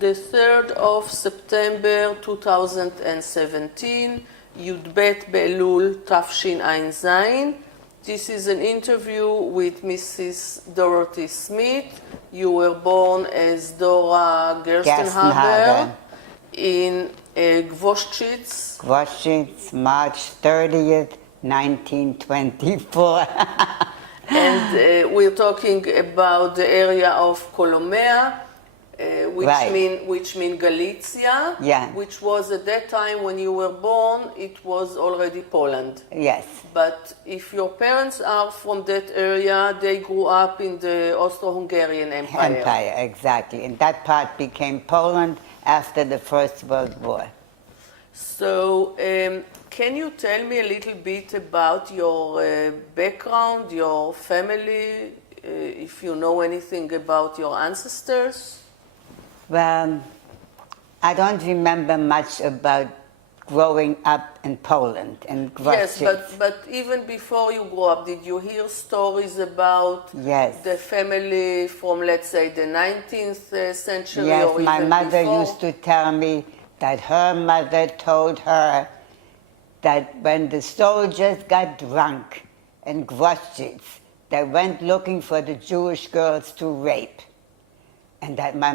the 3rd of September 2017, י"ב באלול תשע"ז. This is an interview with Mrs. Doroty Smith. You were born as Dora Gerstenhaber in Gvoschitz. Gvoschitz, March 30th, 1924. And we're talking about the area of Colomea, which mean Galicia, which was at that time when you were born, it was already Poland. Yes. But if your parents are from that area, they grew up in the Austro-Hungarian Empire. Empire, exactly. And that part became Poland after the First World War. So, can you tell me a little bit about your background, your family, if you know anything about your ancestors? Well, I don't remember much about growing up in Poland and Gvoschitz. Yes, but even before you grew up, did you hear stories about the family from, let's say, the 19th century or even my mother before? used to tell me that her mother told her that when the soldiers got drunk in Gvoschitz, they went looking for the Jewish girls to rape. And that my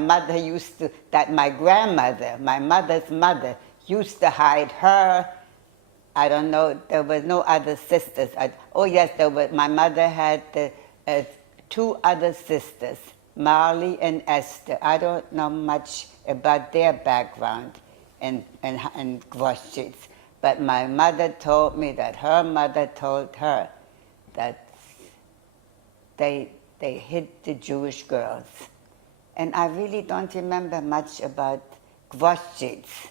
grandmother, my mother's mother, used to hide her. I don't know, there was no other sisters. My mother had two other sisters, Marley and Esther. I don't know much about their background in Gvoschitz. But my mother told me that her mother told her that they hid the Jewish girls. And I really don't remember much about Gvoschitz.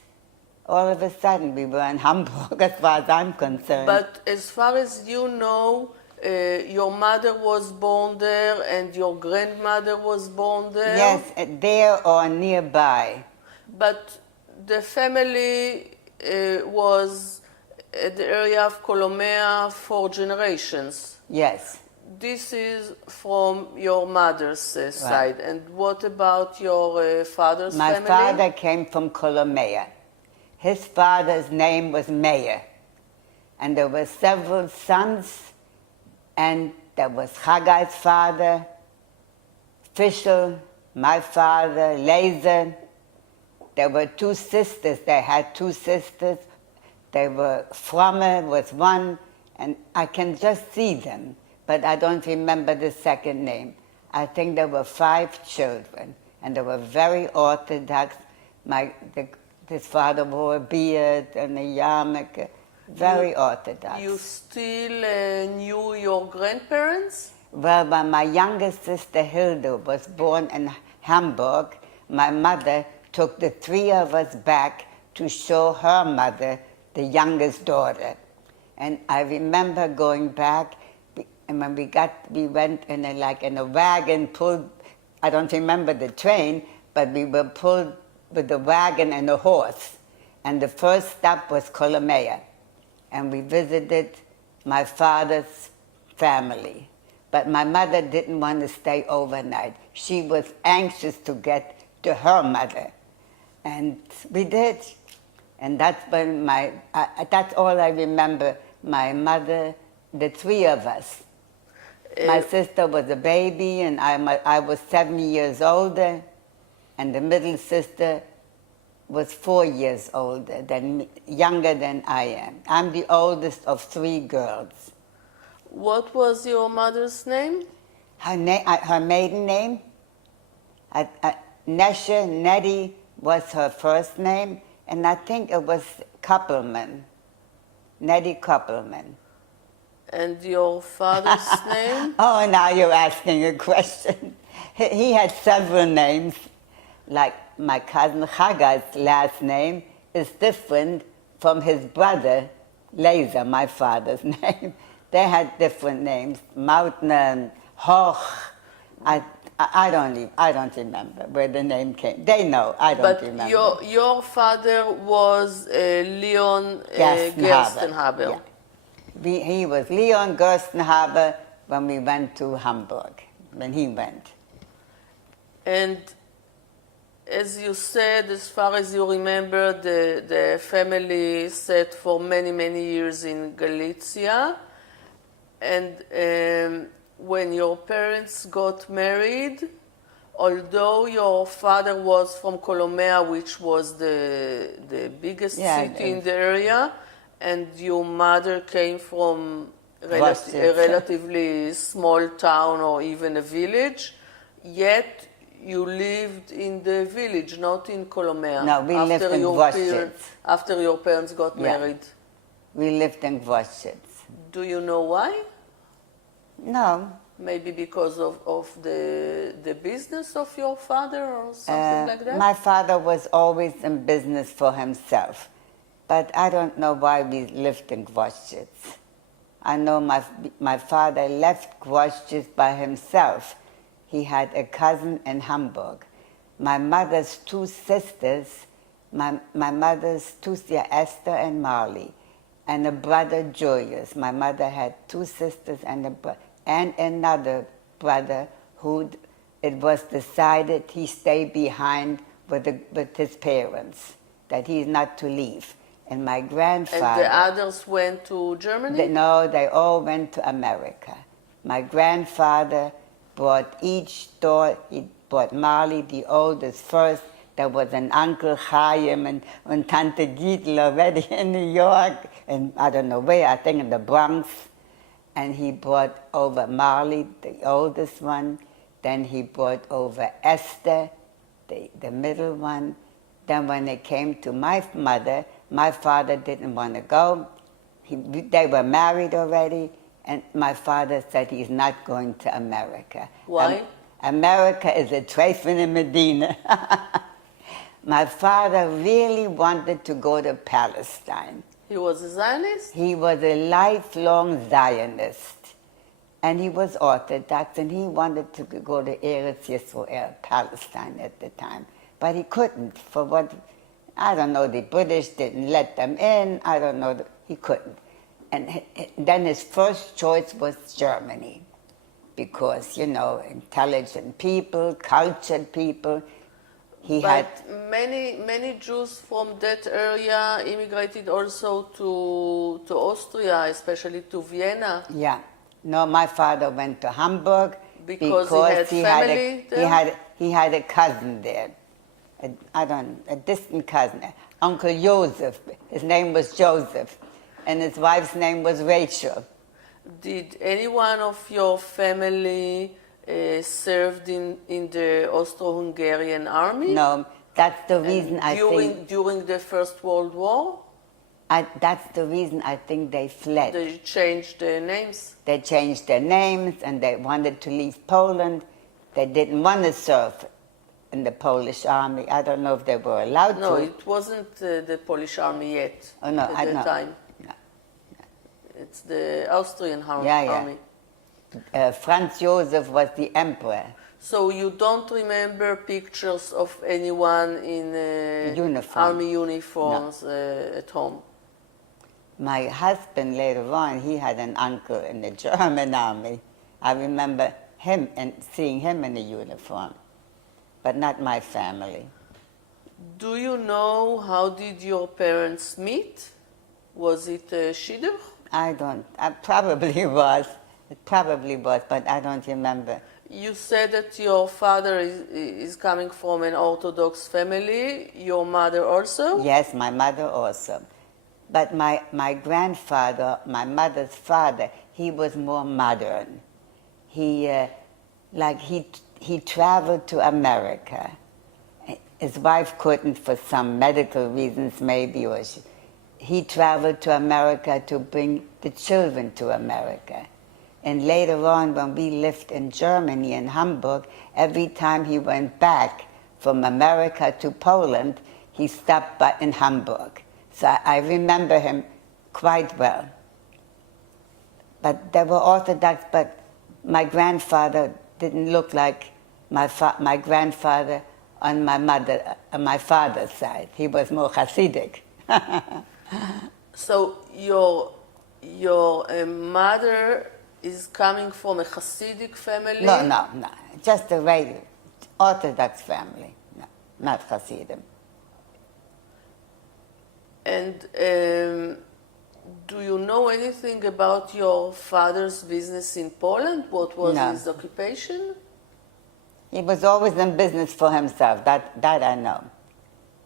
All of a sudden, we were in Hamburg, as far as I'm concerned. But as far as you know, your mother was born there and your grandmother was born there? Yes, there or nearby. But the family was at the area of Colomea for generations? Yes. This is from your mother's side. And what about your father's family? My father came from Colomea. His father's name was Meyer. And there were several sons, and there was Chaggai's father, Fischl, my father, Laser. There were two sisters. They had two sisters. They were Fromme was one, and I can just see them, but I don't remember the second name. I think there were 5 children, and they were very Orthodox. His father wore a beard and a yarmulke, very Orthodox. You still knew your grandparents? Well, when my youngest sister Hilda was born in Hamburg, my mother took the 3 of us back to show her mother the youngest daughter. And I remember going back, and when we went in a wagon pulled, I don't remember the train, but we were pulled with the wagon and a horse. And the first stop was Colomea. And we visited my father's family. But my mother didn't want to stay overnight. She was anxious to get to her mother. And we did. And that's when that's all I remember. My mother, the 3 of us. My sister was a baby, and I was 7 years older, and the middle sister was 4 years older, younger than I am. I'm the oldest of 3 girls. What was your mother's name? Her maiden name? Nesha, Nettie was her first name, and I think it was Koppelman, Nettie Koppelman. And your father's name? Oh, now you're asking a question. He had several names. Like my cousin Chaggai's last name is different from his brother, Laser, my father's name. They had different names. Mautner, Hoch. I don't remember where the name came. They know, I don't remember. But your father was Leon Gerstenhaber. Yeah. He was Leon Gerstenhaber when we went to Hamburg, when he went. And As you said, as far as you remember, the family sat for many, many years in Galicia. And when your parents got married, although your father was from Colomea, which was the biggest city in the area, and your mother came from a relatively small town or even a village, yet you lived in the village, not in Colomea. No, we lived in Voschitz. After your parents got married. We lived in Voschitz. Do you know why? No. Maybe because of the business of your father or something like that? My father was always in business for himself. But I don't know why we lived in Voschitz. I know my father left Voschitz by himself. He had a cousin in Hamburg. My mother's two sisters, my mother's two sisters, Esther and Marley, and a brother, Julius. My mother had two sisters and another brother who it was decided he stay behind with his parents, that he's not to leave. And my grandfather... And the others went to Germany? No, they all went to America. My grandfather brought each daughter, he brought Marley, the oldest, first. There was an Uncle Chaim and Tante Giedel already in New York, and I don't know where, I think in the Bronx. And he brought over Marley, the oldest one. Then he brought over Esther, the middle one. Then when it came to my mother, my father didn't want to go. They were married already, and my father said he's not going to America. Why? America is a tracing in Medina. My father really wanted to go to Palestine. He was a Zionist? He was a lifelong Zionist. And he was Orthodox, and he wanted to go to Eretz Yisrael, Palestine at the time. But he couldn't, for what, I don't know, the British didn't let them in, I don't know, he couldn't. And then his first choice was Germany, because, you know, intelligent people, cultured people. But many Jews from that area immigrated also to Austria, especially to Vienna. Yeah. No, my father went to Hamburg because he had family there? He had a cousin there. A distant cousin, Uncle Joseph. His name was Joseph, and his wife's name was Rachel. Did anyone of your family served in the Austro-Hungarian army? No, that's the reason I think... During the First World War? That's the reason I think they fled. They changed their names? They changed their names, and they wanted to leave Poland. They didn't want to serve in the Polish army. I don't know if they were allowed to. No, it wasn't the Polish army yet at that time. No. It's the Austrian army. Franz Joseph was the emperor. So you don't remember pictures of anyone in army uniforms at home? My husband later on, he had an uncle in the German army. I remember him and seeing him in a uniform, but not my family. Do you know how did your parents meet? Was it shidduch? I don't. It probably was, but I don't remember. You said that your father is coming from an Orthodox family, your mother also? Yes, my mother also. But my grandfather, my mother's father, he was more modern. He traveled to America. His wife couldn't for some medical reasons maybe, or he traveled to America to bring the children to America. And later on, when we lived in Germany, in Hamburg, every time he went back from America to Poland, he stopped by in Hamburg. So I remember him quite well. But they were Orthodox, but my grandfather didn't look like my grandfather on my father's side. He was more Hasidic. So your mother is coming from a Hasidic family? No. Just a regular Orthodox family. not Hasidim. And do you know anything about your father's business in Poland? What was No. his occupation? He was always in business for himself, that I know.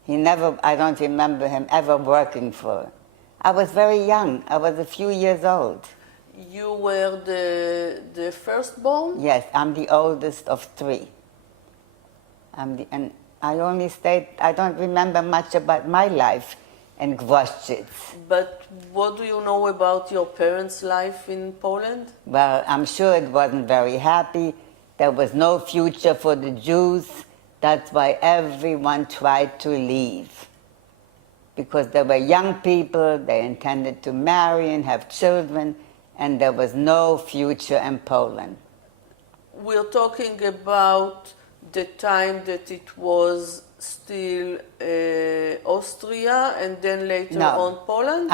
He never, I don't remember him ever working for. I was very young, I was a few years old. You were the firstborn? Yes, I'm the oldest of three. And I only stayed, I don't remember much about my life in Gwoździce. But what do you know about your parents' life in Poland? Well, I'm sure it wasn't very happy. There was no future for the Jews. That's why everyone tried to leave. Because there were young people, they intended to marry and have children, and there was no future in Poland. We're talking about the time that it was still Austria and then later on Poland?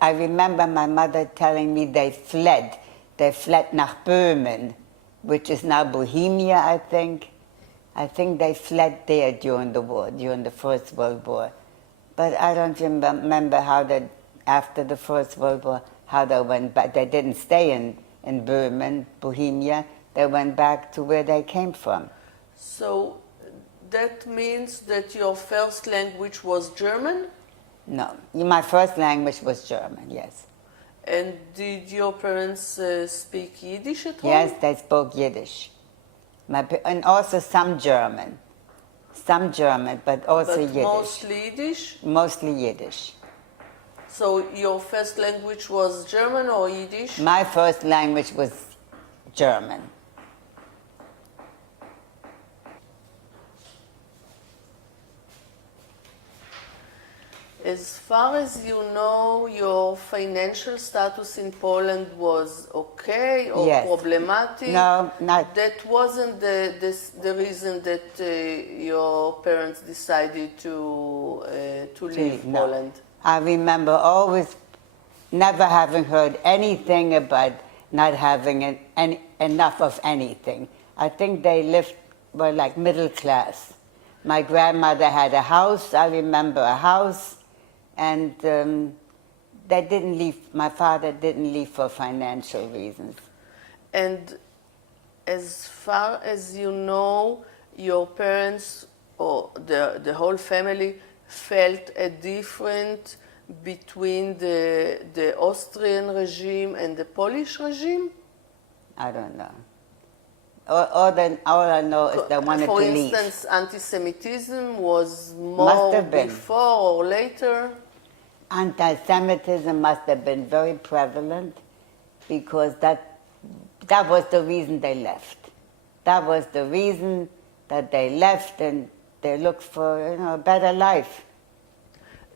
I remember my mother telling me they fled. They fled nach Böhmen, which is now Bohemia, I think. I think they fled there during the war, during the First World War. But I don't remember how they, after the First World War, how they went back. They didn't stay in Böhmen, Bohemia. They went back to where they came from. So that means that your first language was German? No, my first language was German, yes. And did your parents speak Yiddish at home? Yes, they spoke Yiddish. And also some German, but also Yiddish. Mostly Yiddish? Mostly Yiddish. So your first language was German or Yiddish? My first language was German. As far as you know, your financial status in Poland was okay or Yes. problematic? No, not. That wasn't the reason that your parents decided to leave No. Poland? I remember always never having heard anything about not having enough of anything. I think they were like middle class. My grandmother had a house, I remember a house, and they didn't leave, my father didn't leave for financial reasons. And as far as you know, your parents or the whole family felt a difference between the Austrian regime and the Polish regime? I don't know. All I know is they wanted to leave. For instance, anti-Semitism was more before or later? Anti-Semitism must have been very prevalent because that was the reason they left. That was the reason that they left and they looked for a better life.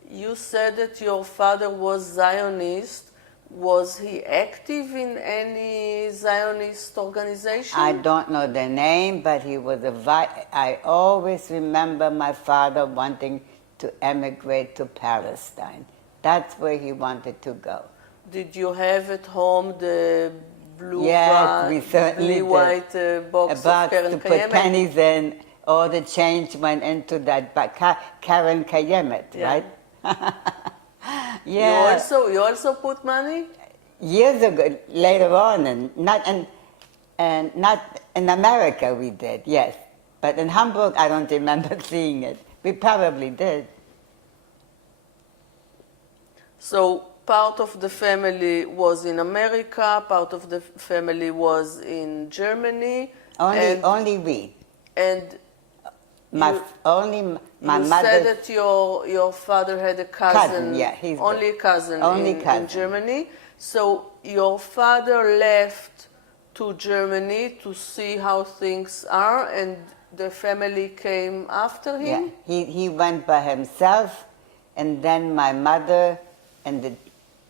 You said that your father was Zionist. Was he active in any Zionist organization? I don't know the name, but he was I always remember my father wanting to emigrate to Palestine. That's where he wanted to go. Did you have at home the blue-white box of Keren to put pennies in? All the change went into that Keren Kayemet, right? Yeah. You also put money? Years ago, later on, and not in America we did, yes. But in Hamburg, I don't remember seeing it. We probably did. So part of the family was in America, part of the family was in Germany. Only we. And only my you mother. said that your father had a cousin. Yeah, only a cousin in Germany. So your father left to Germany to see how things are, and the family came after him? Yeah, he went by himself, and then my mother and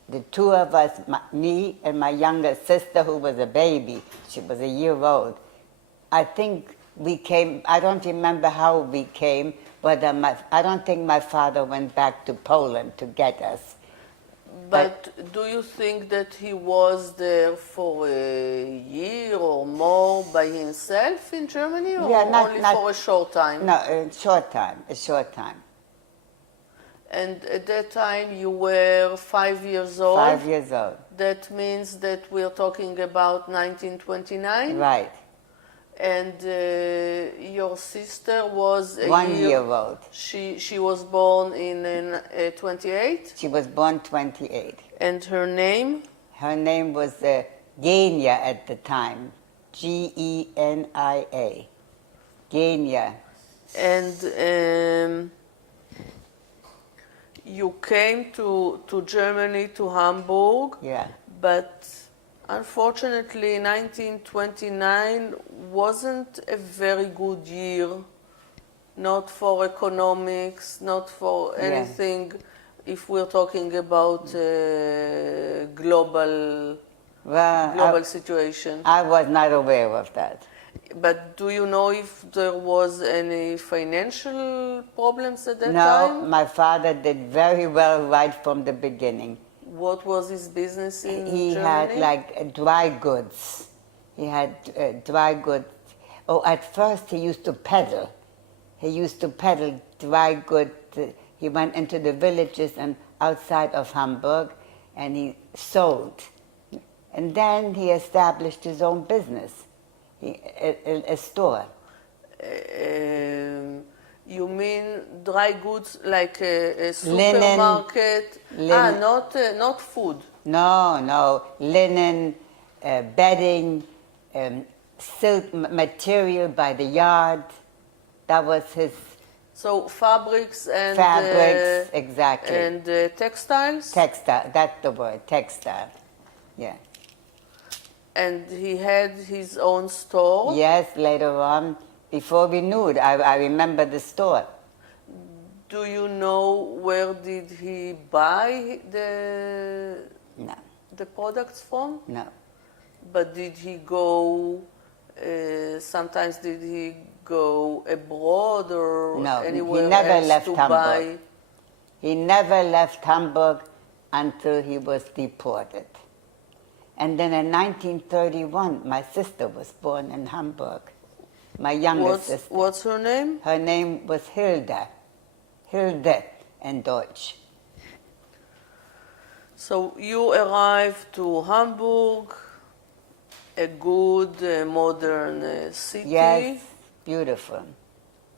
the two of us, me and my younger sister, who was a baby, she was a year old. I think we came, I don't remember how we came, but I don't think my father went back to Poland to get us. But do you think that he was there for a year or more by himself in Germany, or only for a short time? No, a short time. And at that time you were 5 years old? 5 years old. That means that we're talking about 1929? Right. And your sister was 1 year old. She was born in 28? She was born 28. And her name? Her name was Genia at the time. Genia. Genia. And you came to Germany, to Hamburg. Yeah. But unfortunately, 1929 wasn't a very good year, not for economics, not for anything, if we're talking about global situation. I was not aware of that. But do you know if there was any financial problems at that time? No, my father did very well right from the beginning. What was his business in Germany? He had like dry goods. He had dry goods. Oh, at first he used to peddle. He used to peddle dry goods. He went into the villages and outside of Hamburg and he sold. And then he established his own business, a store. You mean dry goods like a supermarket? Linen. Not food. No, linen, bedding, silk material by the yard. That was his. So fabrics and exactly. And textiles. Textile. That's the word. Textile. Yeah. And he had his own store. Yes, later on. Before we knew it, I remember the store. Do you know where did he buy the products from? No. But did he go, sometimes did he go abroad or anywhere else to buy? He never left Hamburg until he was deported. And then in 1931, my sister was born in Hamburg. My younger sister. What's her name? Her name was Hilde. Hilde in Deutsch. So you arrived to Hamburg, a good, modern city. Yes, beautiful.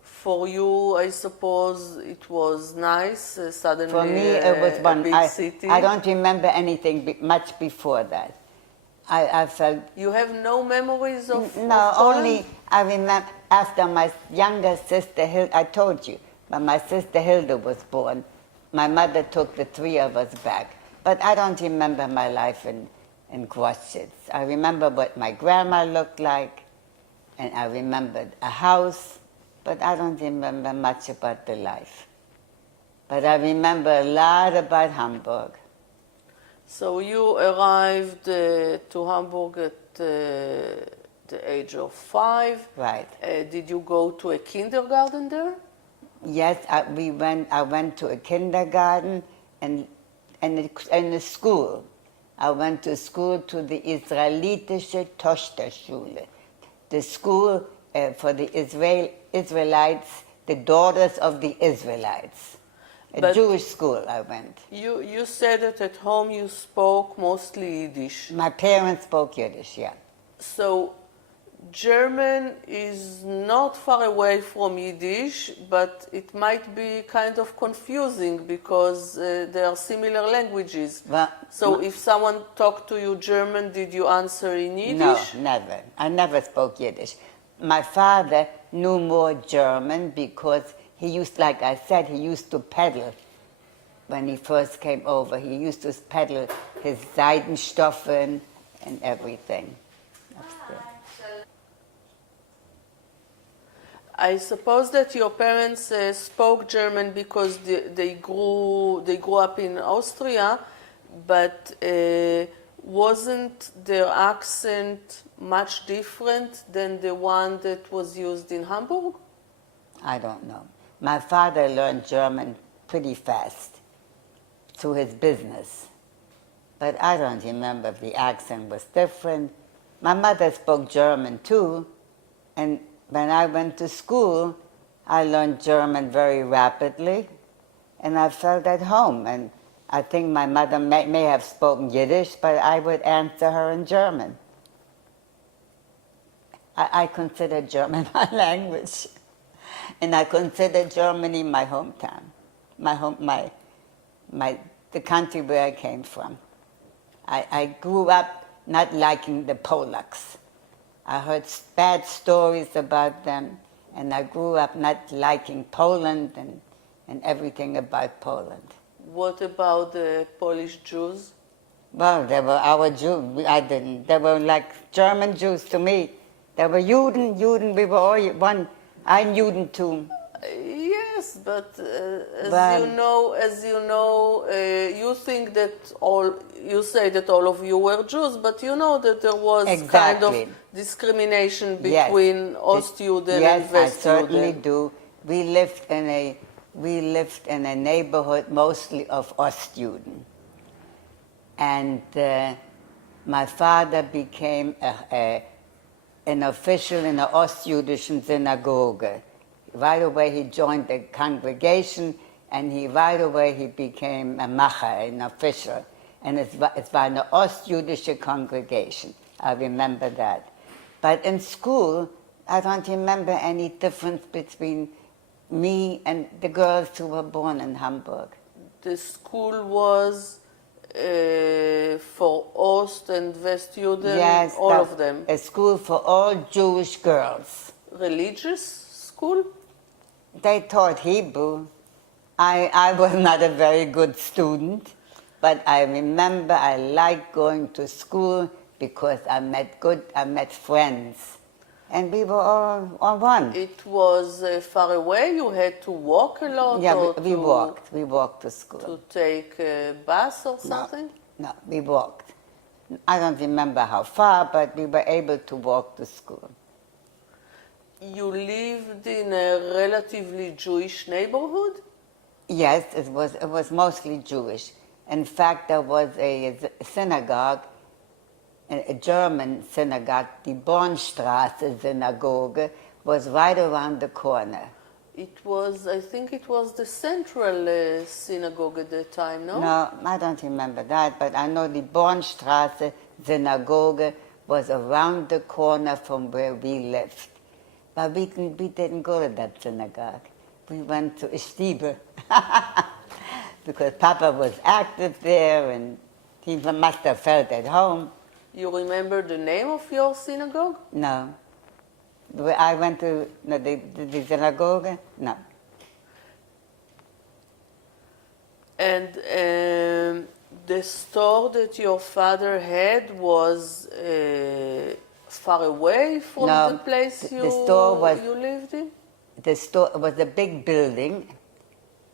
For you, I suppose it was nice, suddenly for me, it was one big city. I don't remember anything much before that. I felt... You have no memories of No, of only I remember after my younger sister, Hilde, I told you, when my sister Hilde was born, my mother took the three of us back. But I don't remember my life in Groschitz. I remember what my grandma looked like, and I remembered a house, but I don't remember much about the life. But I remember a lot about Hamburg. So you arrived to Hamburg at the age of 5. Right. Did you go to a kindergarten there? Yes, I went to a kindergarten and a school. I went to school to the Israelitische Tochterschule, the school for the Israelites, the daughters of the Israelites. A Jewish school I went. You said that at home you spoke mostly Yiddish. My parents spoke Yiddish, yeah. So German is not far away from Yiddish, but it might be kind of confusing because they are similar languages. Well, so if someone talked to you German, did you answer in Yiddish? No, never. I never spoke Yiddish. My father knew more German because he used, like I said, he used to peddle. When he first came over, he used to peddle his Seidenstoffe and everything. I suppose that your parents spoke German because they grew up in Austria, but wasn't their accent much different than the one that was used in Hamburg? I don't know. My father learned German pretty fast through his business. but I don't remember if the accent was different. My mother spoke German too, and when I went to school, I learned German very rapidly, and I felt at home. And I think my mother may have spoken Yiddish, but I would answer her in German. I consider German my language, and I consider Germany my hometown, the country where I came from. I grew up not liking the Polacks. I heard bad stories about them, and I grew up not liking Poland and everything about Poland. What about the Polish Jews? Well, they were our Jews. They were like German Jews to me. They were Juden, we were all one. I'm Juden too. Yes, but as you know, you think that you say that all of you were Jews, but you know that there was kind of discrimination between Ostjuden and Westjuden. Yes, I certainly do. We lived in a neighborhood mostly of Ostjuden. And my father became an official in the Ostjüdischen Synagogue. Right away he joined the congregation, and right away he became a macher, an official. And it's by the Ostjüdische congregation. I remember that. But in school, I don't remember any difference between me and the girls who were born in Hamburg. The school was for Ost and Westjuden, yes, all of them? A school for all Jewish girls. Religious school? They taught Hebrew. I was not a very good student, but I remember I liked going to school because I met friends. And we were all one. It was far away? You had to walk a lot? Yeah, we walked. We walked to school. To take a bus or something? No, we walked. I don't remember how far, but we were able to walk to school. You lived in a relatively Jewish neighborhood? Yes, it was mostly Jewish. In fact, there was a synagogue, a German synagogue, the Bornstraße Synagogue, was right around the corner. I think it was the central synagogue at that time, no? No, I don't remember that, but I know the Bornstraße Synagogue was around the corner from where we lived. But we didn't go to that synagogue. We went to Stiebe because Papa was active there, and he must have felt at home. You remember the name of your synagogue? No. I went to the synagogue? No. And the store that your father had was far away from the place you lived in? The store was a big building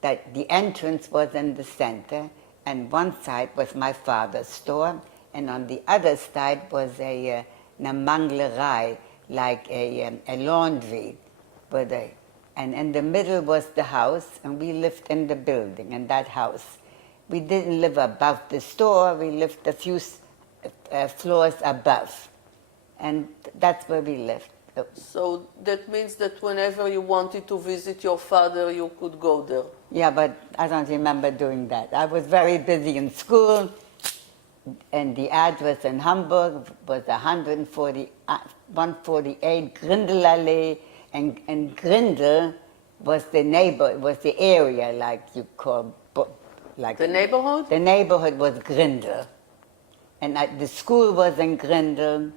that the entrance was in the center, and one side was my father's store, and on the other side was a manglerei, like a laundry. And in the middle was the house, and we lived in the building, in that house. We didn't live above the store, we lived a few floors above. And that's where we lived. So that means that whenever you wanted to visit your father, you could go there? Yeah, but I don't remember doing that. I was very busy in school, and the address in Hamburg was 148 Grindelallee, and Grindel was the area, like you call, like the neighborhood? The neighborhood was Grindel, and the school was in Grindel.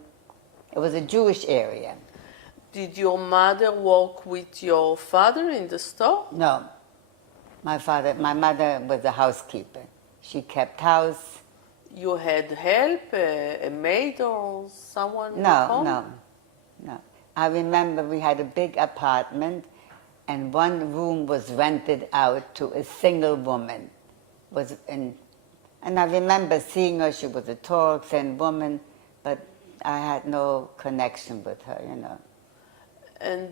It was a Jewish area. Did your mother work with your father in the store? No. My mother was a housekeeper. She kept house. You had help, a maid or someone? No. I remember we had a big apartment, and one room was rented out to a single woman. And I remember seeing her. She was a tall, thin woman, but I had no connection with her, you know. And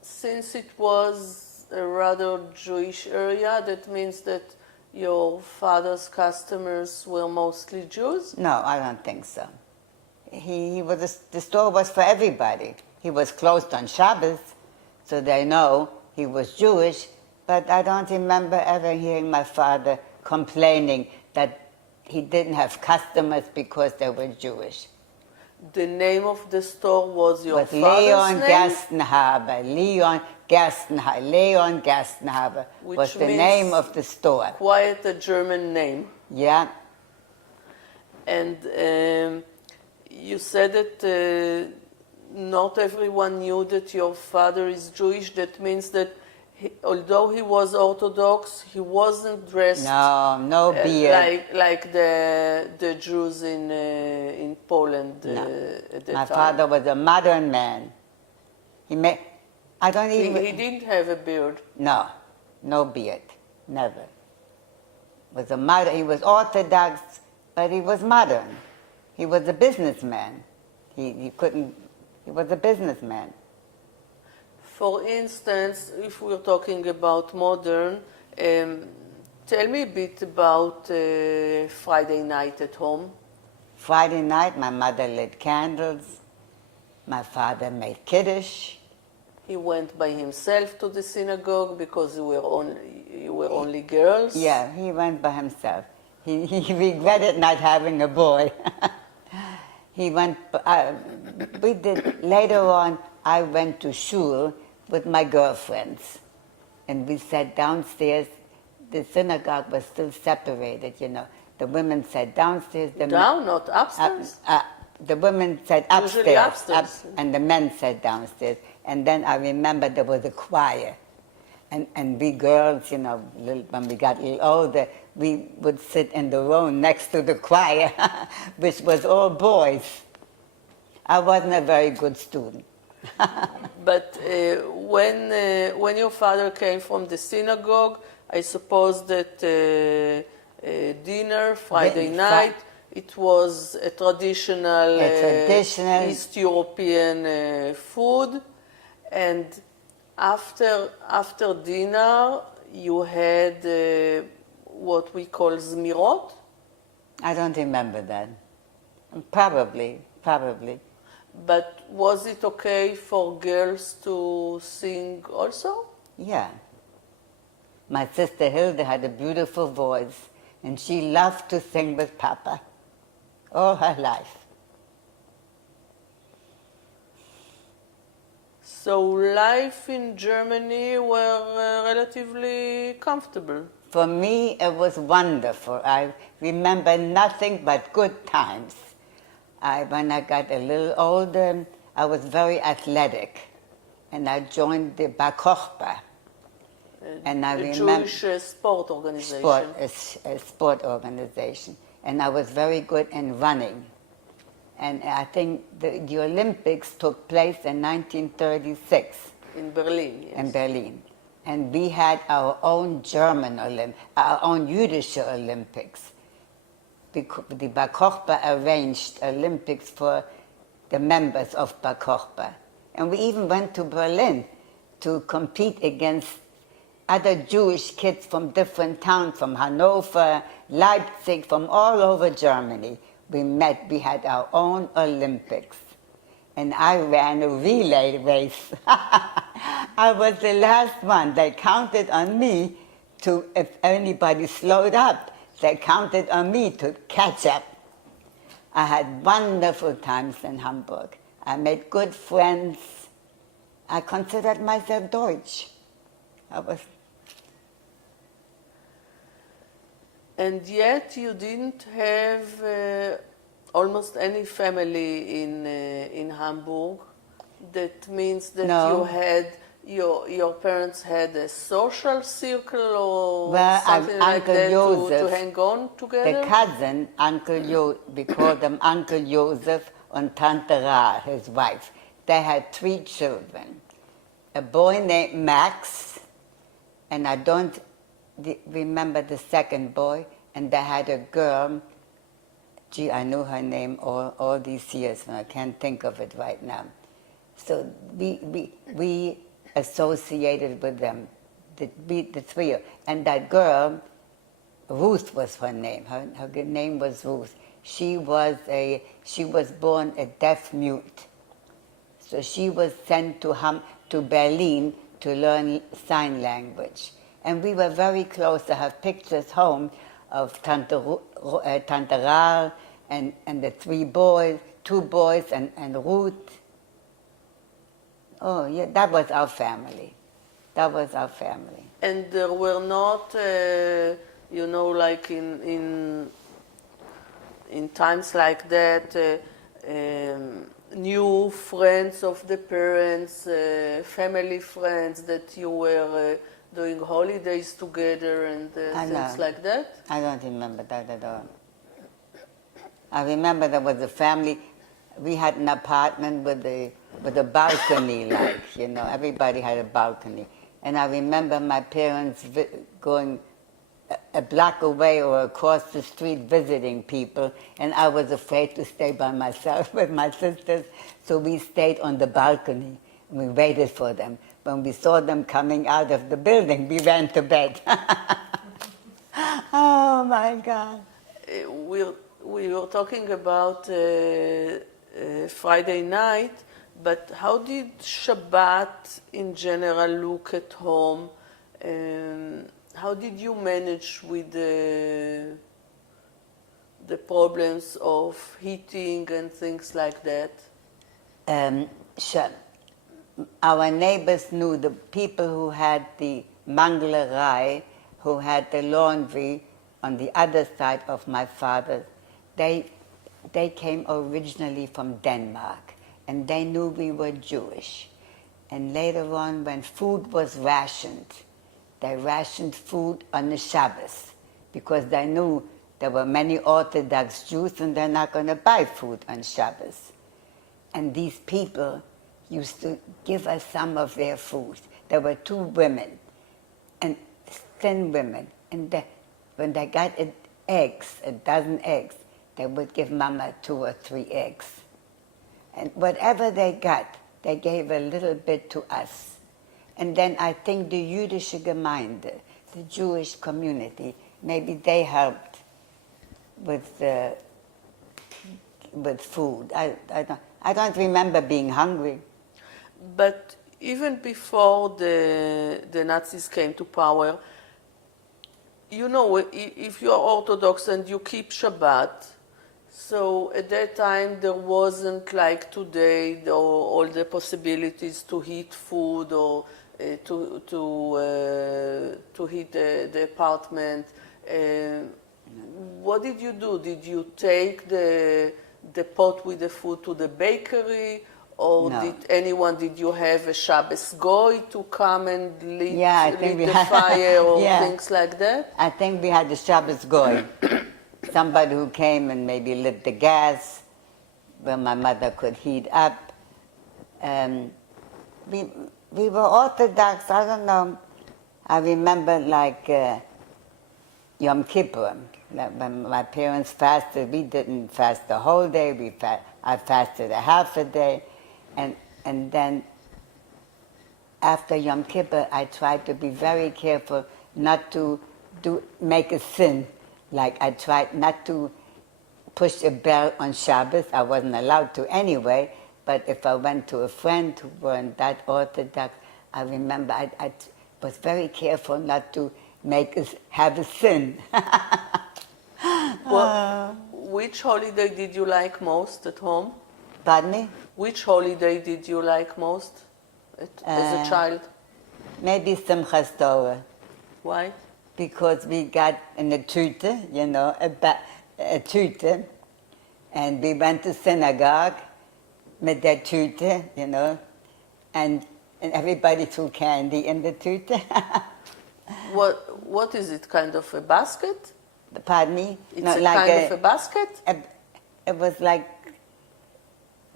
since it was a rather Jewish area, that means that your father's customers were mostly Jews? No, I don't think so. The store was for everybody. He was closed on Shabbos, so they know he was Jewish, but I don't remember ever hearing my father complaining that he didn't have customers because they were Jewish. The name of the store was your father's Leon name? Gerstenhaber. Leon Gerstenhaber was the name of the store. Quite a German name. Yeah. And you said that not everyone knew that your father is Jewish. That means that although he was Orthodox, he wasn't dressed no beard. like the Jews in Poland at the time. My father was a modern man. He didn't have a beard. No beard, never. He was Orthodox, but he was modern. He was a businessman. He was a businessman. For instance, if we're talking about modern, tell me a bit about Friday night at home. Friday night, my mother lit candles. My father made kiddush. He went by himself to the synagogue because you were only girls? Yeah, he went by himself. He regretted not having a boy. Later on, I went to shul with my girlfriends. And we sat downstairs. The synagogue was still separated, you know. The women sat downstairs. Not upstairs? The women sat upstairs. Usually upstairs. And the men sat downstairs. And then I remember there was a choir. And we girls, you know, when we got a little older, we would sit in the row next to the choir, which was all boys. I wasn't a very good student. But when your father came from the synagogue, I suppose that dinner, Friday night, it was a traditional East European food. And after dinner, you had what we call zmirot? I don't remember that. Probably. But was it okay for girls to sing also? Yeah. My sister Hilda had a beautiful voice, and she loved to sing with Papa all her life. So life in Germany were relatively comfortable. For me, it was wonderful. I remember nothing but good times. When I got a little older, I was very athletic, and I joined the Bar Kochba. And I remember Jewish sport organization. A sport organization, and I was very good in running. And I think the Olympics took place in 1936. In Berlin, yes. In Berlin. And we had our own our own Yiddish Olympics. The Bar Kochba arranged Olympics for the members of Bar Kochba. And we even went to Berlin to compete against other Jewish kids from different towns, from Hanover, Leipzig, from all over Germany. We had our own Olympics. And I ran a relay race. I was the last one. They counted on me if anybody slowed up, they counted on me to catch up. I had wonderful times in Hamburg. I made good friends. I considered myself Deutsch. And yet you didn't have almost any family in Hamburg. That means that you had your parents had a social circle or something like that to hang on together? The cousin, we called them Uncle Joseph and Tante Ra, his wife. They had 3 children. A boy named Max, and I don't remember the second boy, and they had a girl. Gee, I knew her name all these years, and I can't think of it right now. So we associated with them, the 3. And that girl Ruth was her name. Her name was Ruth. She was born a deaf mute. So she was sent to Berlin to learn sign language. And we were very close. I have pictures home of Tante Ral and the three boys, two boys and Ruth. Oh, yeah, that was our family. That was our family. And there were not, like in times like that, new friends of the parents, family friends that you were doing holidays together and things like that? I don't remember that at all. I remember there was a family. We had an apartment with a balcony, everybody had a balcony. And I remember my parents going a block away or across the street visiting people, and I was afraid to stay by myself with my sisters, so we stayed on the balcony and we waited for them. When we saw them coming out of the building, we ran to bed. Oh my God. We were talking about Friday night, but how did Shabbat in general look at home? How did you manage with the problems of heating and things like that? Sure. Our neighbors knew the people who had the manglerei, who had the laundry on the other side of my father. They came originally from Denmark, and they knew we were Jewish. And later on, when food was rationed, they rationed food on the Shabbos, because they knew there were many Orthodox Jews and they're not going to buy food on Shabbos. And these people used to give us some of their food. There were two women, and thin women, and when they got eggs, a dozen eggs, they would give Mama 2 or 3 eggs. And whatever they got, they gave a little bit to us. And then I think the Jüdische Gemeinde, the Jewish community, maybe they helped with food. I don't remember being hungry. But even before the Nazis came to power, if you are Orthodox and you keep Shabbat, so at that time there wasn't like today all the possibilities to heat food or to heat the apartment. What did you do? Did you take the pot with the food to the bakery? Or no. Did you have a Shabbos goy to come and lit the fire or things like that? I think we had the Shabbos goy. Somebody who came and maybe lit the gas where my mother could heat up. We were Orthodox, I don't know. I remember like Yom Kippur, when my parents fasted. We didn't fast the whole day. I fasted a half a day. And then after Yom Kippur, I tried to be very careful not to make a sin. Like I tried not to push a bell on Shabbos. I wasn't allowed to anyway. But if I went to a friend who weren't that Orthodox, I remember I was very careful not to have a sin. Well, which holiday did you like most at home? Pardon me? Which holiday did you like most as a child? Maybe Simchas Torah. Why? Because we got in a tute, a tute, and we went to synagogue with that tute, and everybody threw candy in the tute. What is it, kind of a basket? Pardon me? It's kind of a basket? It was like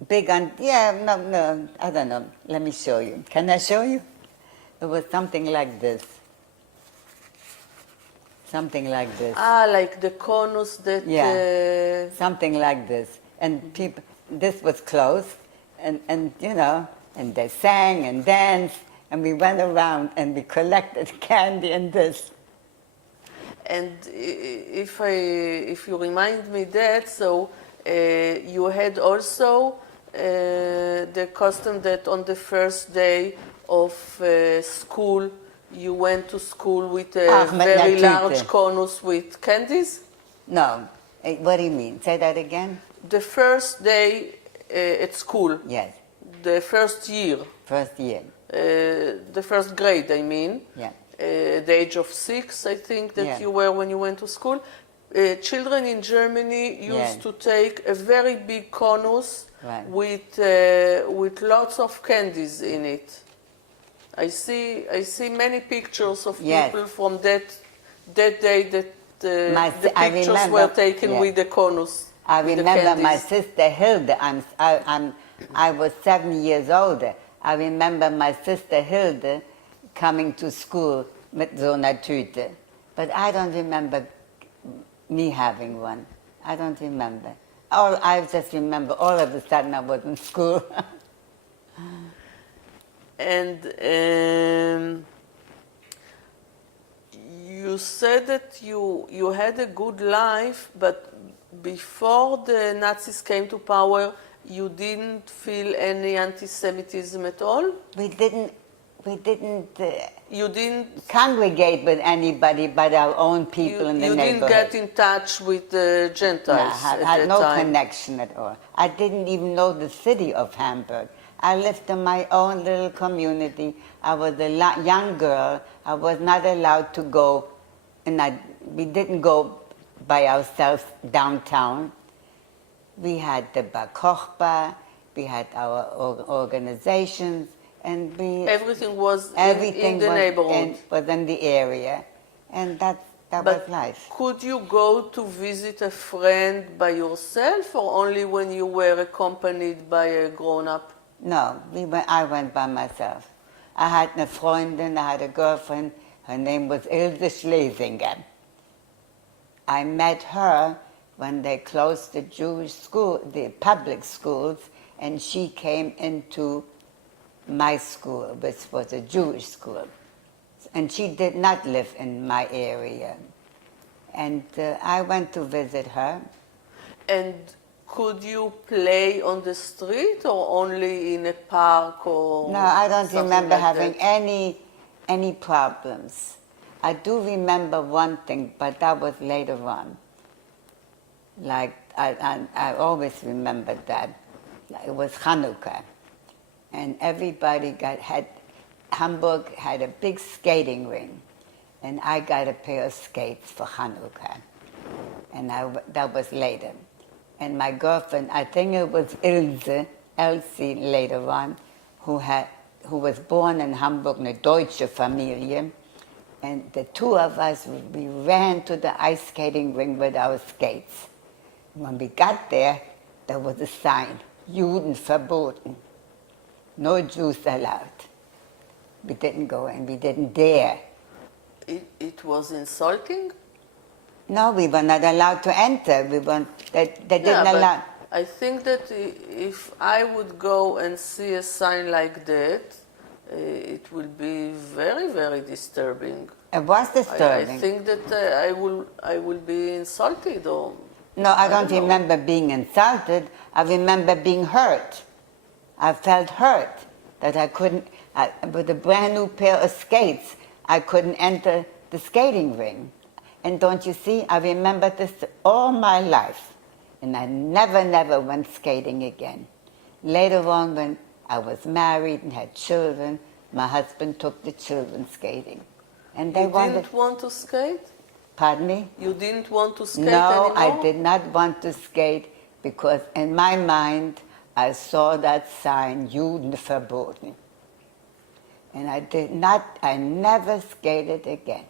big on, no, I don't know. Let me show you. Can I show you? It was something like this. Something like this. Like the conus that... Yeah, something like this. And people, this was closed, and and they sang and danced, and we went around and we collected candy and this. And if you remind me that, so you had also the custom that on the first day of school, you went to school with a very large conus with candies? No. What do you mean? Say that again? The first day at school. Yes. The first year. First year. The first grade, I mean. Yeah. The age of 6, I think, that you were when you went to school. Children in Germany used to take a very big conus with lots of candies in it. I see many pictures of people from that day that the pictures were taken with the conus. I remember my sister Hilde. I was 7 years older. I remember my sister Hilde coming to school with so einer Tüte. But I don't remember me having one. I don't remember. I just remember all of a sudden I was in school. And you said that you had a good life, but before the Nazis came to power, you didn't feel any anti-Semitism at all? We didn't you didn't congregate with anybody but our own people in the neighborhood. You didn't get in touch with the Gentiles I had no connection at all. I didn't even know the city of Hamburg. I lived in my own little community. I was a young girl. I was not allowed to go, and we didn't go by ourselves downtown. We had the Bar Kochba, we had our organizations, and everything was in the neighborhood. Was in the area, and that was life. Could you go to visit a friend by yourself, or only when you were accompanied by a grown-up? No, I went by myself. I had a Freundin, I had a girlfriend. Her name was Ilse Schlesinger. I met her when they closed the Jewish school, the public schools, and she came into my school, which was a Jewish school. And she did not live in my area. And I went to visit her. And could you play on the street or only in a park or No, I don't remember like having that? any problems. I do remember one thing, but that was later on. Like, I always remembered that. It was Hanukkah. And everybody Hamburg had a big skating ring. And I got a pair of skates for Hanukkah. And that was later. And my girlfriend, I think it was Elsie later on, who was born in Hamburg in a Deutsche Familie. And the two of us, we ran to the ice skating ring with our skates. When we got there was a sign, Juden verboten. No Jews allowed. We didn't go and we didn't dare. It was insulting? No, we were not allowed to enter. They didn't allow. I think that if I would go and see a sign like that, it will be very, very disturbing. It was disturbing. I think that I will be insulted or... No, I don't remember being insulted. I remember being hurt. I felt hurt that I couldn't, with a brand new pair of skates, I couldn't enter the skating ring. And don't you see, I remember this all my life. And I never went skating again. Later on, when I was married and had children, my husband took the children skating. And they didn't want to skate? Pardon me? You didn't want to skate anymore? No, I did not want to skate because in my mind, I saw that sign, Juden verboten. And I never skated again.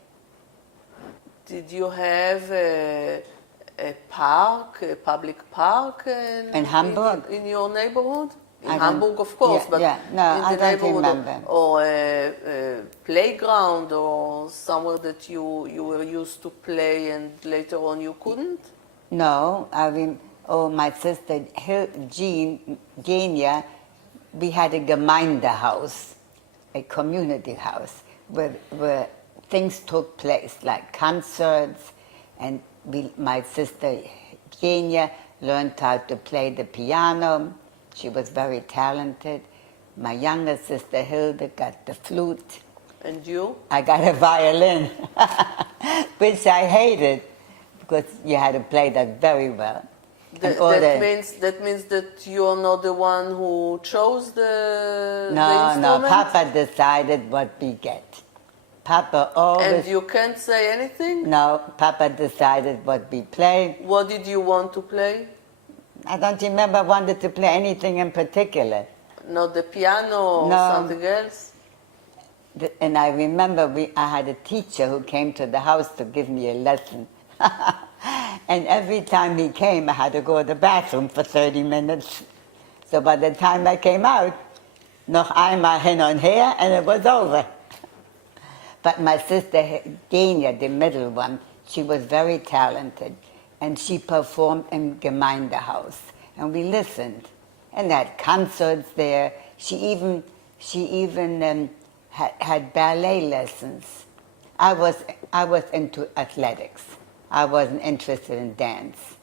Did you have a park, a public park in Hamburg? In your neighborhood? In Hamburg, of course, but no, I don't remember. Or a playground or somewhere that you were used to play and later on you couldn't? No, my sister Genia, we had a Gemeindehaus, a community house, where things took place, like concerts, and my sister Kenya learned how to play the piano. She was very talented. My younger sister Hilda got the flute. And you? I got a violin, which I hated because you had to play that very well. That means that you are not the one who chose the instrument? No, Papa decided what we get. Papa always... And you can't say anything? No, Papa decided what we play. What did you want to play? I don't remember I wanted to play anything in particular. Not the piano or something else? And I remember I had a teacher who came to the house to give me a lesson. And every time he came, I had to go to the bathroom for 30 minutes. So by the time I came out, noch einmal hin und her, and it was over. But my sister Genia, the middle one, she was very talented. And she performed in Gemeindehaus. And we listened. And had concerts there. She even had ballet lessons. I was into athletics. I wasn't interested in dance.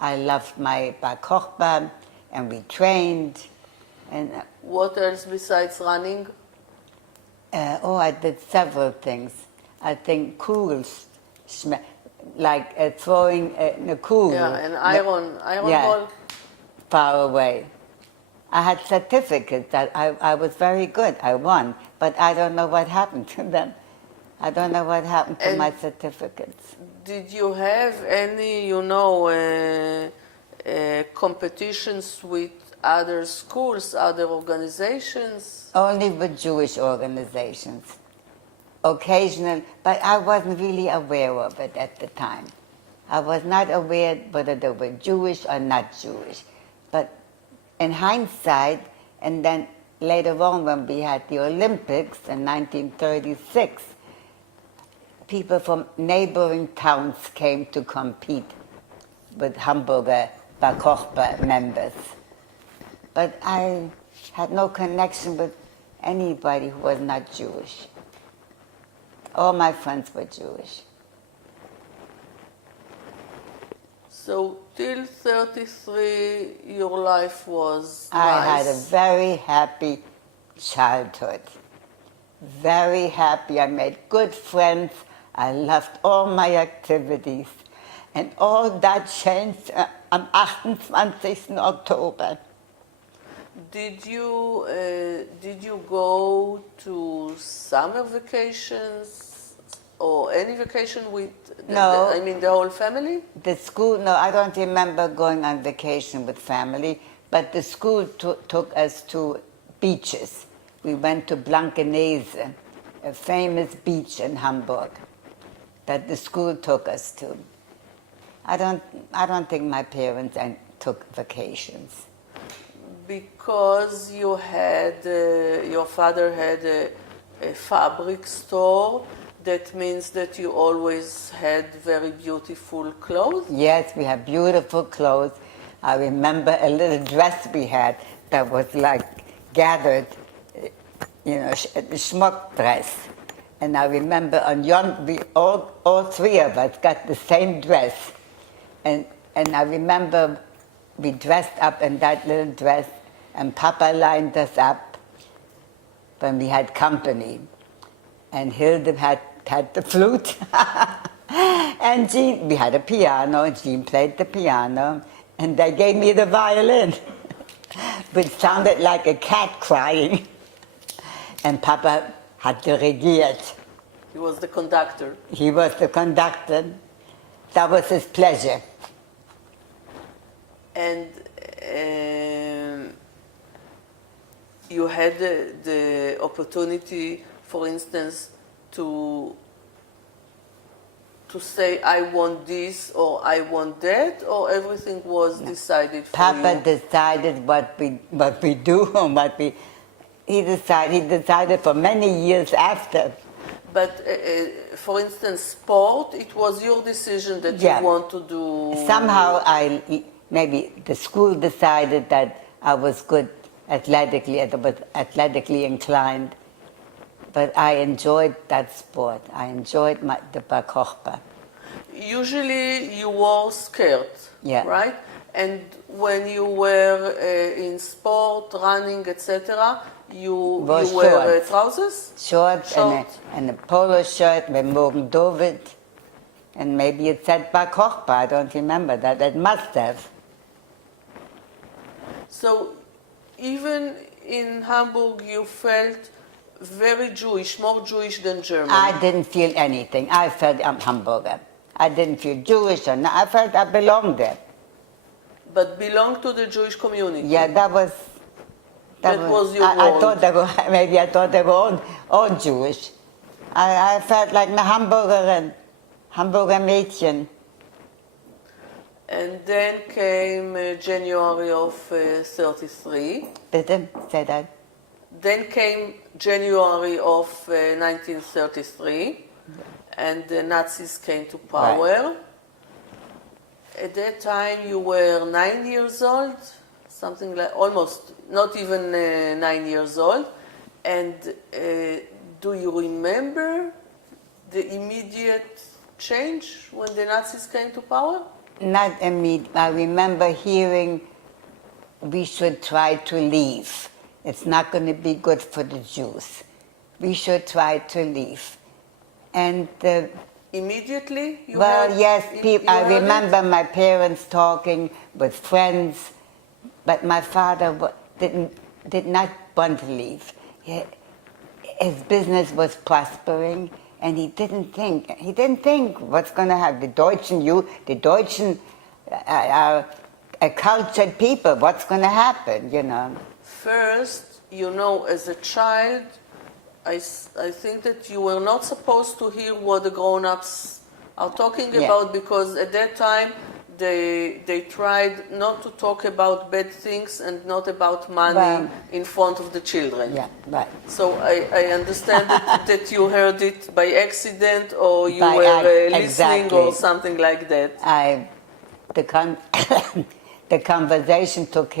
I loved my Bar Kochba, and we trained. And what else besides running? I did several things. I think kugels, like throwing a kugel. Yeah, an iron ball. Far away. I had certificates that I was very good. I won, but I don't know what happened to them. I don't know what happened to my certificates. Did you have any, competitions with other schools, other organizations? Only with Jewish organizations. Occasional, but I wasn't really aware of it at the time. I was not aware whether they were Jewish or not Jewish. But in hindsight, and then later on when we had the Olympics in 1936, people from neighboring towns came to compete with Hamburger Bar Kochba members. But I had no connection with anybody who was not Jewish. All my friends were Jewish. So till 33, your life was nice. I had a very happy childhood. Very happy. I made good friends. I loved all my activities. And all that changed am 28. October. Did you go to summer vacations or any vacation with the whole family? The school, no, I don't remember going on vacation with family, but the school took us to beaches. We went to Blankenese, a famous beach in Hamburg that the school took us to. I don't think my parents took vacations. Because you had, your father had a fabric store, that means that you always had very beautiful clothes? Yes, we had beautiful clothes. I remember a little dress we had that was like gathered, a schmuck dress. And I remember all three of us got the same dress. And I remember we dressed up in that little dress, and Papa lined us up when we had company. And Hilda had the flute, and Jean, we had a piano, and Jean played the piano, and they gave me the violin, which sounded like a cat crying. And Papa had dirigiert. He was the conductor. He was the conductor. That was his pleasure. And you had the opportunity, for instance, to say, I want this or I want that, or everything was decided for Papa you? decided what we do and he decided for many years after. But for instance, sport, it was your decision that you want to do. Somehow maybe the school decided that I was good athletically, I was athletically inclined. But I enjoyed that sport. I enjoyed the Bar Kochba. Usually you wore skirt, right? And when you were in sport, running, etc., you wear trousers? Shorts and a polo shirt with Morgen David. And maybe it said Bar Kochba, I don't remember that. It must have. So even in Hamburg you felt very Jewish, more Jewish than German? I didn't feel anything. I felt I'm Hamburger. I didn't feel Jewish or not. I felt I belonged there. But belonged to the Jewish community? Yeah, that was your world. I thought they were all Jewish. I felt like a Hamburger Mädchen. And then came January of 33. Bitte, say that. Then came January of 1933, and the Nazis came to power. Right. At that time you were 9 years old, something like, almost, not even 9 years old. And do you remember the immediate change when the Nazis came to power? Not immediate. I remember hearing we should try to leave. It's not going to be good for the Jews. We should try to leave. And immediately? Yes, I remember my parents talking with friends, but my father did not want to leave. His business was prospering, and he didn't think what's going to happen. The Deutschen are a cultured people. What's going to happen, you know? First, as a child, I think that you were not supposed to hear what the grown-ups are talking about, because at that time they tried not to talk about bad things and not about money in front of the children. Yeah, right. So I understand that you heard it by accident, or you were listening or something like that. The conversation took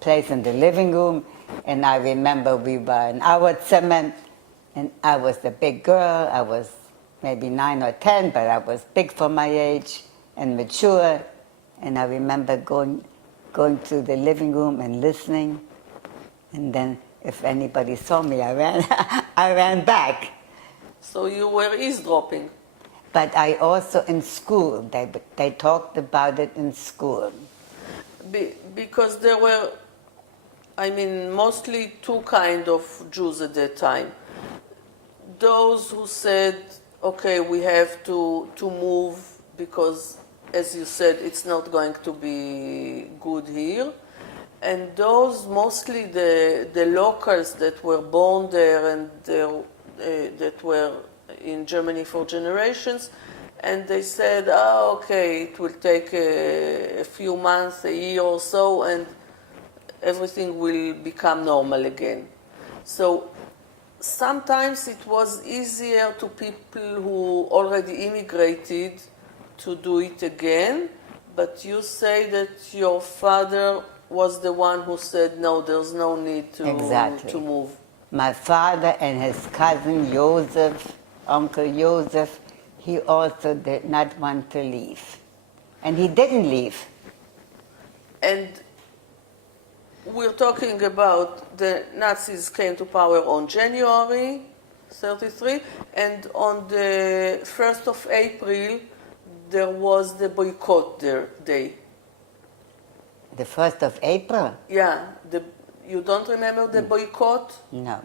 place in the living room, and I remember we were in our Zimmer, and I was the big girl. I was maybe 9 or 10, but I was big for my age and mature. And I remember going to the living room and listening. And then if anybody saw me, I ran back. So you were eavesdropping. But I also, in school, they talked about it in school. Because there were, mostly two kinds of Jews at that time. Those who said, okay, we have to move because, as you said, it's not going to be good here. And those, mostly the locals that were born there and that were in Germany for generations, and they said, okay, it will take a few months, a year or so, and everything will become normal again. So sometimes it was easier to people who already immigrated to do it again, but you say that your father was the one who said, no, there's no need to move. My father and his cousin Joseph, Uncle Joseph, he also did not want to leave. And he didn't leave. And we're talking about the Nazis came to power on January 33, and on the 1st of April, there was the boycott day. The 1st of April? Yeah. You don't remember the boycott? No.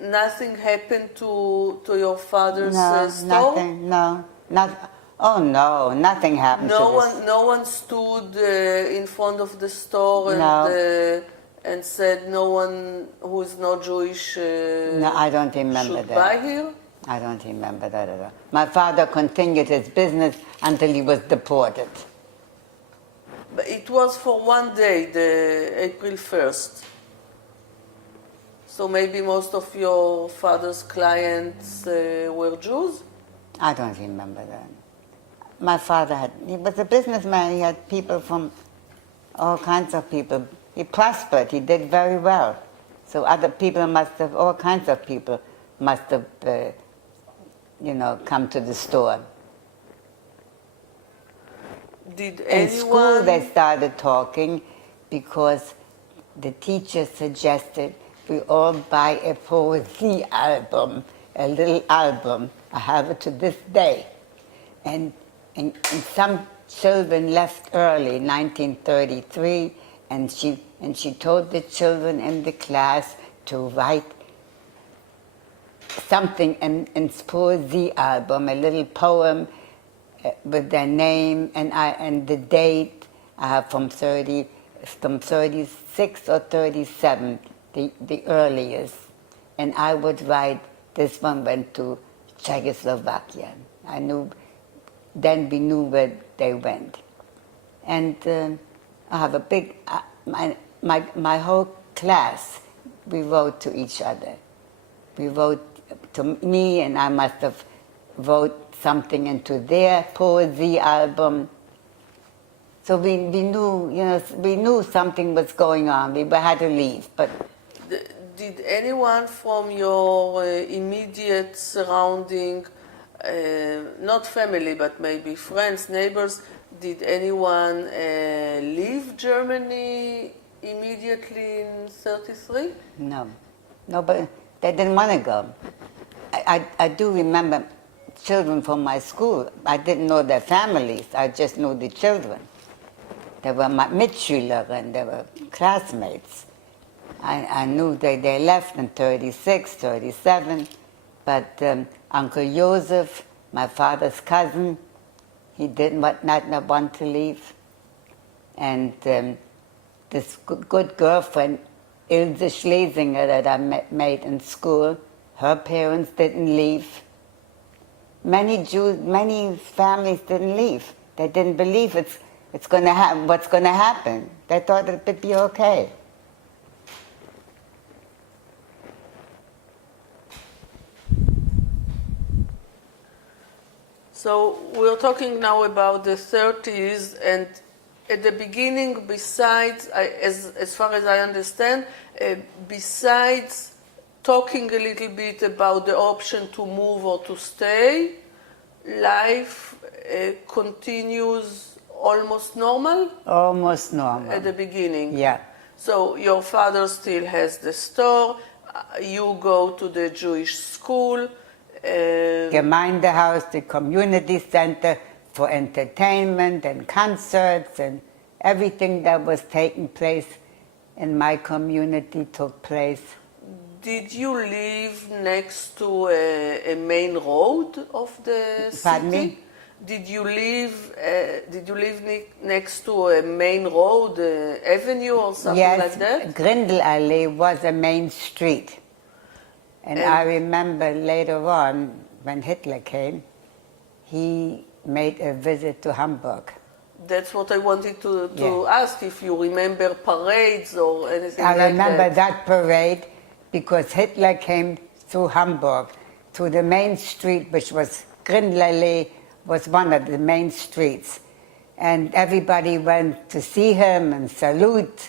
Nothing happened to your father's store? Nothing. No. Nothing happened No one stood in front of the store and said no one who is not Jewish no, I don't remember should that. buy here? I don't remember that at all. My father continued his business until he was deported. But it was for one day, the April 1st. So maybe most of your father's clients were Jews? I don't remember that. My father he was a businessman. He had people from all kinds of people. He prospered. He did very well. So other people must have, all kinds of people must have, come to the store. Did In school they started talking because the teacher suggested we all buy a poesy album, a little album. I have it to this day. And some children left early, 1933, and she told the children in the class to write something in poesy album, a little poem with their name and the date from 36 or 37, the earliest. And I would write, this one went to Czechoslovakia. Then we knew where they went. And I have a big, my whole class, we wrote to each other. We wrote to me, and I must have wrote something into their poesy album. So we knew something was going on. We had to leave, but. Did anyone from your immediate surrounding, not family, but maybe friends, neighbors, did anyone leave Germany immediately in 1933? No, but they didn't want to go. I do remember children from my school. I didn't know their families. I just knew the children. They were my Mitschüler and they were classmates. I knew they left in 36, 37, but Uncle Joseph, my father's cousin, he did not want to leave. And this good girlfriend, Ilse Schlesinger, that I made in school, her parents didn't leave. Many families didn't leave. They didn't believe it's going to happen. What's going to happen? They thought it would be okay. So we're talking now about the 30s, and at the beginning, besides, as far as I understand, besides talking a little bit about the option to move or to stay, life continues almost normal? Almost normal. At the beginning? Yeah. So your father still has the store, you go to the Jewish school. Gemeindehaus, the community center for entertainment and concerts, and everything that was taking place in my community took place. Did you live next to a main road of the city? Pardon me? Did you live next to a main road, avenue or something like that? Yes, Grindelallee was a main street. And I remember later on, when Hitler came, he made a visit to Hamburg. That's what I wanted to ask, if you remember parades or anything like that. I remember that parade because Hitler came through Hamburg, through the main street, which was Grindelallee, was one of the main streets. And everybody went to see him and salute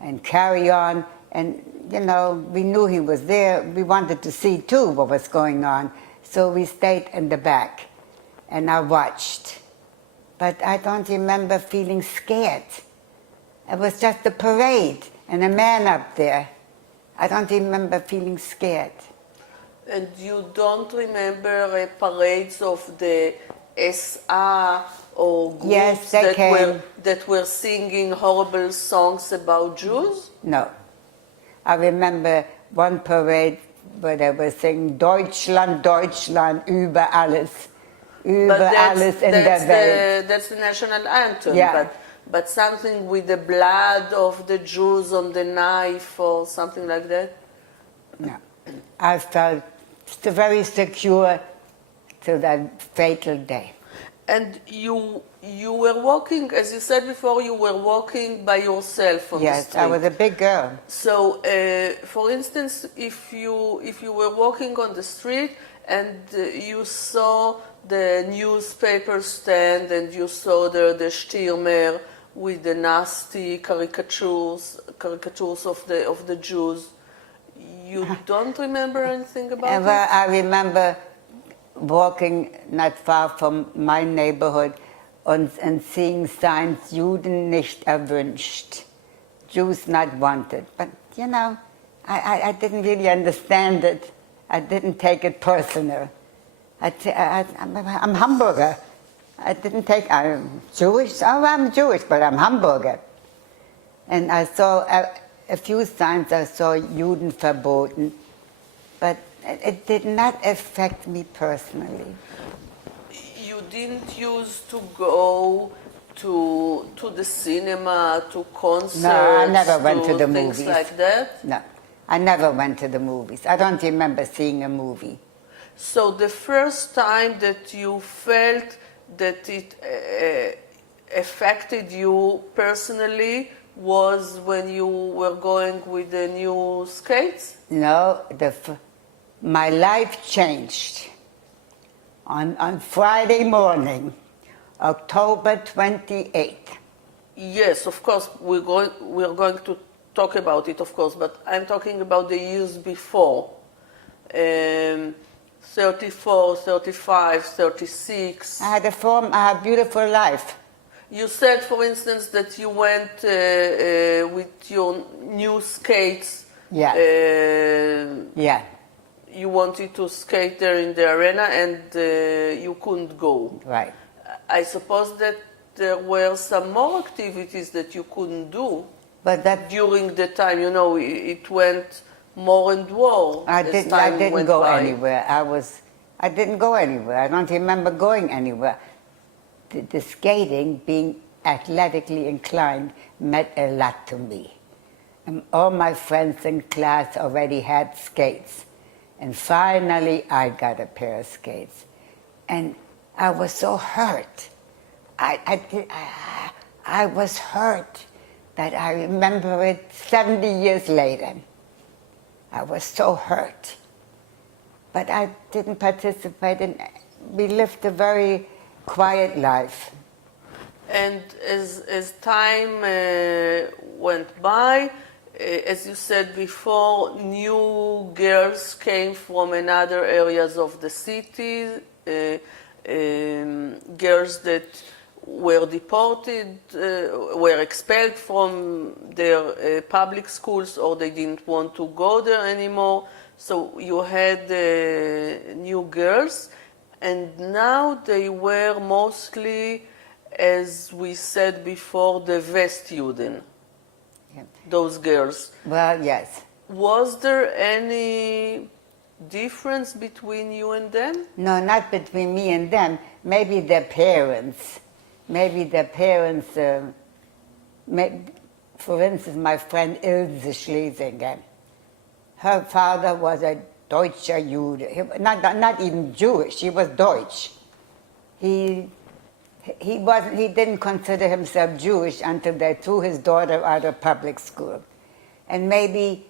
and carry on. And we knew he was there. We wanted to see, too, what was going on. So we stayed in the back, and I watched. But I don't remember feeling scared. It was just a parade, and a man up there. I don't remember feeling scared. And you don't remember parades of the SA or groups that were singing horrible songs about Jews? No. I remember one parade where they were singing Deutschland, Deutschland, über alles. Über alles in der Welt. That's the national anthem. Yeah. But something with the blood of the Jews on the knife or something like that? No. I felt very secure till that fatal day. And you were walking, as you said before, you were walking by yourself on the street. Yes, I was a big girl. So, for instance, if you were walking on the street and you saw the newspaper stand and you saw the Stürmer with the nasty caricatures of the Jews, You don't remember anything about Well, it? I remember walking not far from my neighborhood and seeing signs, Juden nicht erwünscht, Jews not wanted. But, you know, I didn't really understand it. I didn't take it personal. I'm Hamburger. I'm Jewish. Oh, I'm Jewish, but I'm Hamburger. And I saw a few signs. I saw Juden verboten, but it did not affect me personally. You didn't used to go to the cinema, to concerts, No, I never went to the things movies. like that? No, I never went to the movies. I don't remember seeing a movie. So the first time that you felt that it affected you personally was when you were going with the new skates? No, my life changed on Friday morning, October 28th. Yes, of course, we're going to talk about it, of course, but I'm talking about the years before. 34, 35, 36. I had a beautiful life. You said, for instance, that you went with your new skates. Yeah. Yeah. You wanted to skate there in the arena and you couldn't go. Right. I suppose that there were some more activities that you couldn't do. But that during the time, you know, it went more and more. I didn't go anywhere. I didn't go anywhere. I don't remember going anywhere. The skating, being athletically inclined, meant a lot to me. And all my friends in class already had skates. And finally, I got a pair of skates. And I was so hurt. I was hurt that I remember it 70 years later. I was so hurt. But I didn't participate in it. We lived a very quiet life. And as time went by, as you said before, new girls came from another areas of the city, girls that were deported, were expelled from their public schools, or they didn't want to go there anymore. So you had new girls, and now they were mostly, as we said before, the Westjuden, those girls. Well, yes. Was there any difference between you and them? No, not between me and them. Maybe their parents. Maybe their parents, for instance, my friend Ilse Schlesinger, her father was a Deutscher Jude, not even Jewish, he was Deutsch. He didn't consider himself Jewish until they threw his daughter out of public school. And maybe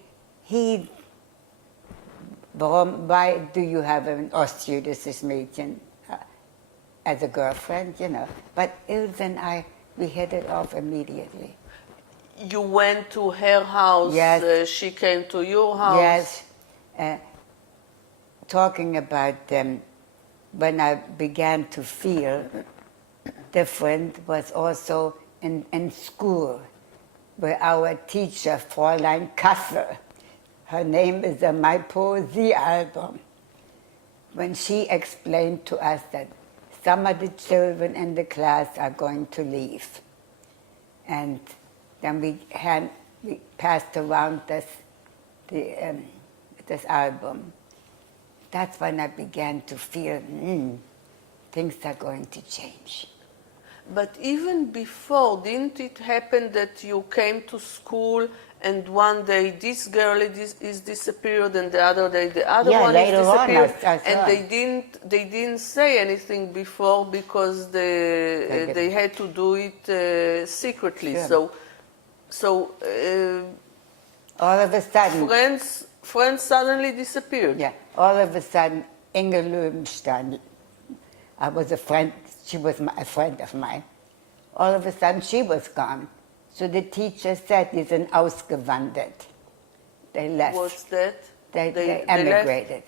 why do you have an ostjüdisches Mädchen as a girlfriend, you know? But Ilse and I, we hit it off immediately. You went to her house, yes. She came to your house? Yes. Talking about when I began to feel different was also in school, where our teacher, Fräulein Kassel, her name is on my poesy album, when she explained to us that some of the children in the class are going to leave. And then we passed around this album. That's when I began to feel, things are going to change. But even before, didn't it happen that you came to school and one day this girl is disappeared and the other day the other one is disappeared? And they didn't say anything before because they had to do it secretly. Sure. So all of a sudden, friends suddenly disappeared. Yeah, all of a sudden, Inge Löwenstein, I was a friend. She was a friend of mine. All of a sudden, she was gone. So the teacher said, "Die sind ausgewandert." They left. What's that? They emigrated.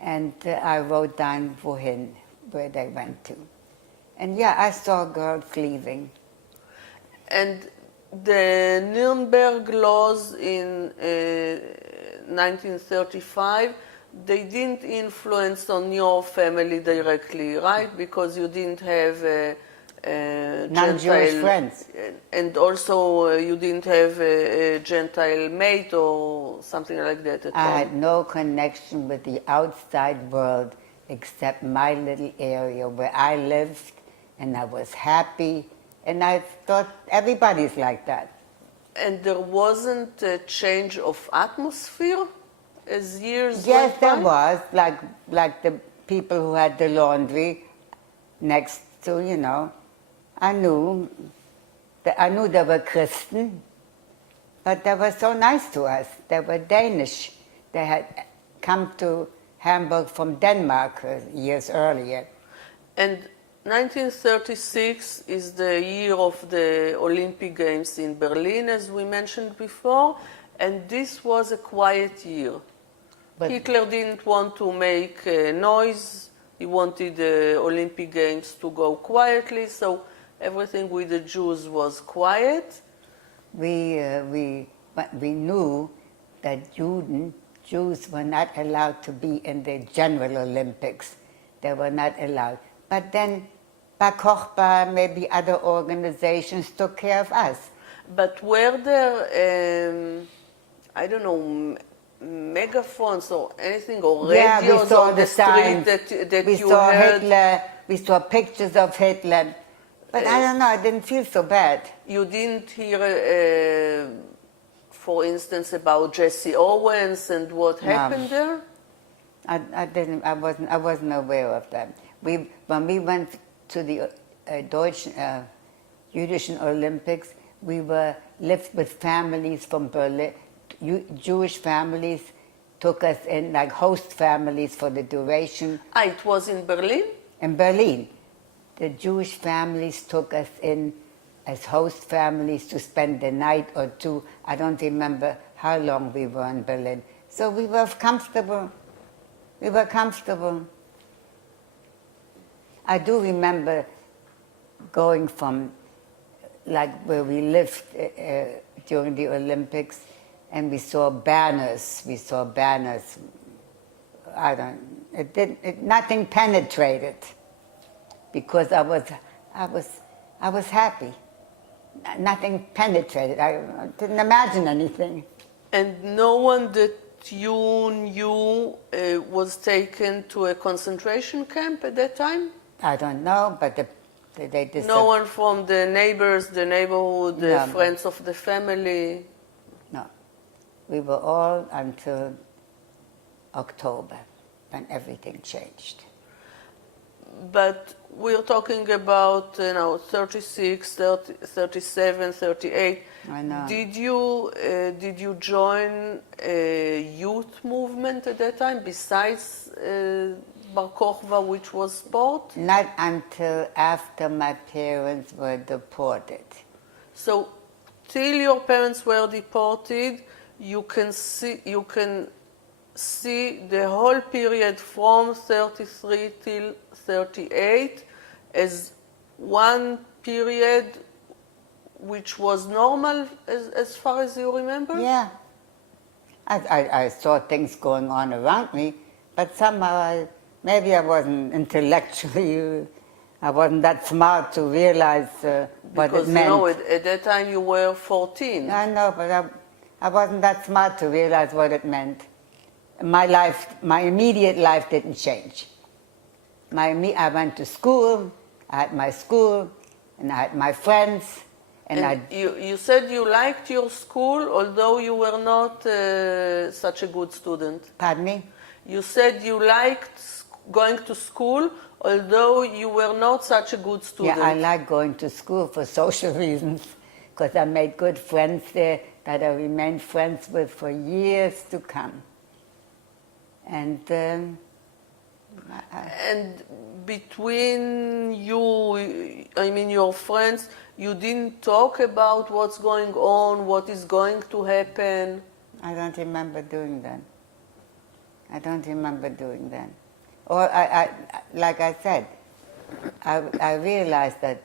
And I wrote down wohin, where they went to. And yeah, I saw girls leaving. And the Nuremberg laws in 1935, they didn't influence on your family directly, right? Because you didn't have non-Jewish friends. And also you didn't have a Gentile mate or something like that at all. I had no connection with the outside world except my little area where I lived, and I was happy, and I thought everybody's like that. And there wasn't a change of atmosphere as years Yes, went by? there was, like the people who had the laundry next to, you know. I knew they were Christian, but they were so nice to us. They were Danish. They had come to Hamburg from Denmark years earlier. And 1936 is the year of the Olympic Games in Berlin, as we mentioned before, and this was a quiet year. But Hitler didn't want to make noise. He wanted the Olympic Games to go quietly, so everything with the Jews was quiet. We knew that Jews were not allowed to be in the General Olympics. They were not allowed. But then Bar Kochba, maybe other organizations took care of us. But were there, I don't know, megaphones or anything, or radios on the street that we you saw heard? Hitler, we saw pictures of Hitler, but I don't know, I didn't feel so bad. You didn't hear, for instance, about Jesse Owens and what happened there? I wasn't aware of that. When we went to the Jüdischen Olympics, we lived with families from Berlin. Jewish families took us in, like host families for the duration. It was in Berlin? In Berlin. The Jewish families took us in as host families to spend the night or two. I don't remember how long we were in Berlin. So we were comfortable. We were comfortable. I do remember going from, like, where we lived during the Olympics, and we saw banners. Nothing penetrated, because I was happy. Nothing penetrated. I didn't imagine anything. And no one that you knew was taken to a concentration camp at that time? I don't know, but they decided. No one from the neighbors, the neighborhood, the No. friends of the family? No. We were all until October, when everything changed. But we're talking about 36, 30, 37, 38. I know. Did you join a youth movement at that time besides Bar Kochba, which was sport? Not until after my parents were deported. So, till your parents were deported, you can see the whole period from 33 till 38 as one period which was normal as far as you remember? Yeah. I saw things going on around me, but somehow maybe I wasn't intellectually, I wasn't that smart to realize what it meant. Because at that time you were 14. I know, but I wasn't that smart to realize what it meant. My immediate life didn't change. I went to school, I had my school, and I had my friends. And you said you liked your school, although you were not such a good student. Pardon me? You said you liked going to school, although you were not such a good student. Yeah, I like going to school for social reasons, because I made good friends there that I remained friends with for years to come. And between you, I mean your friends, you didn't talk about what's going on, what is going to happen? I don't remember doing that. I don't remember doing that. Or like I said, I realized that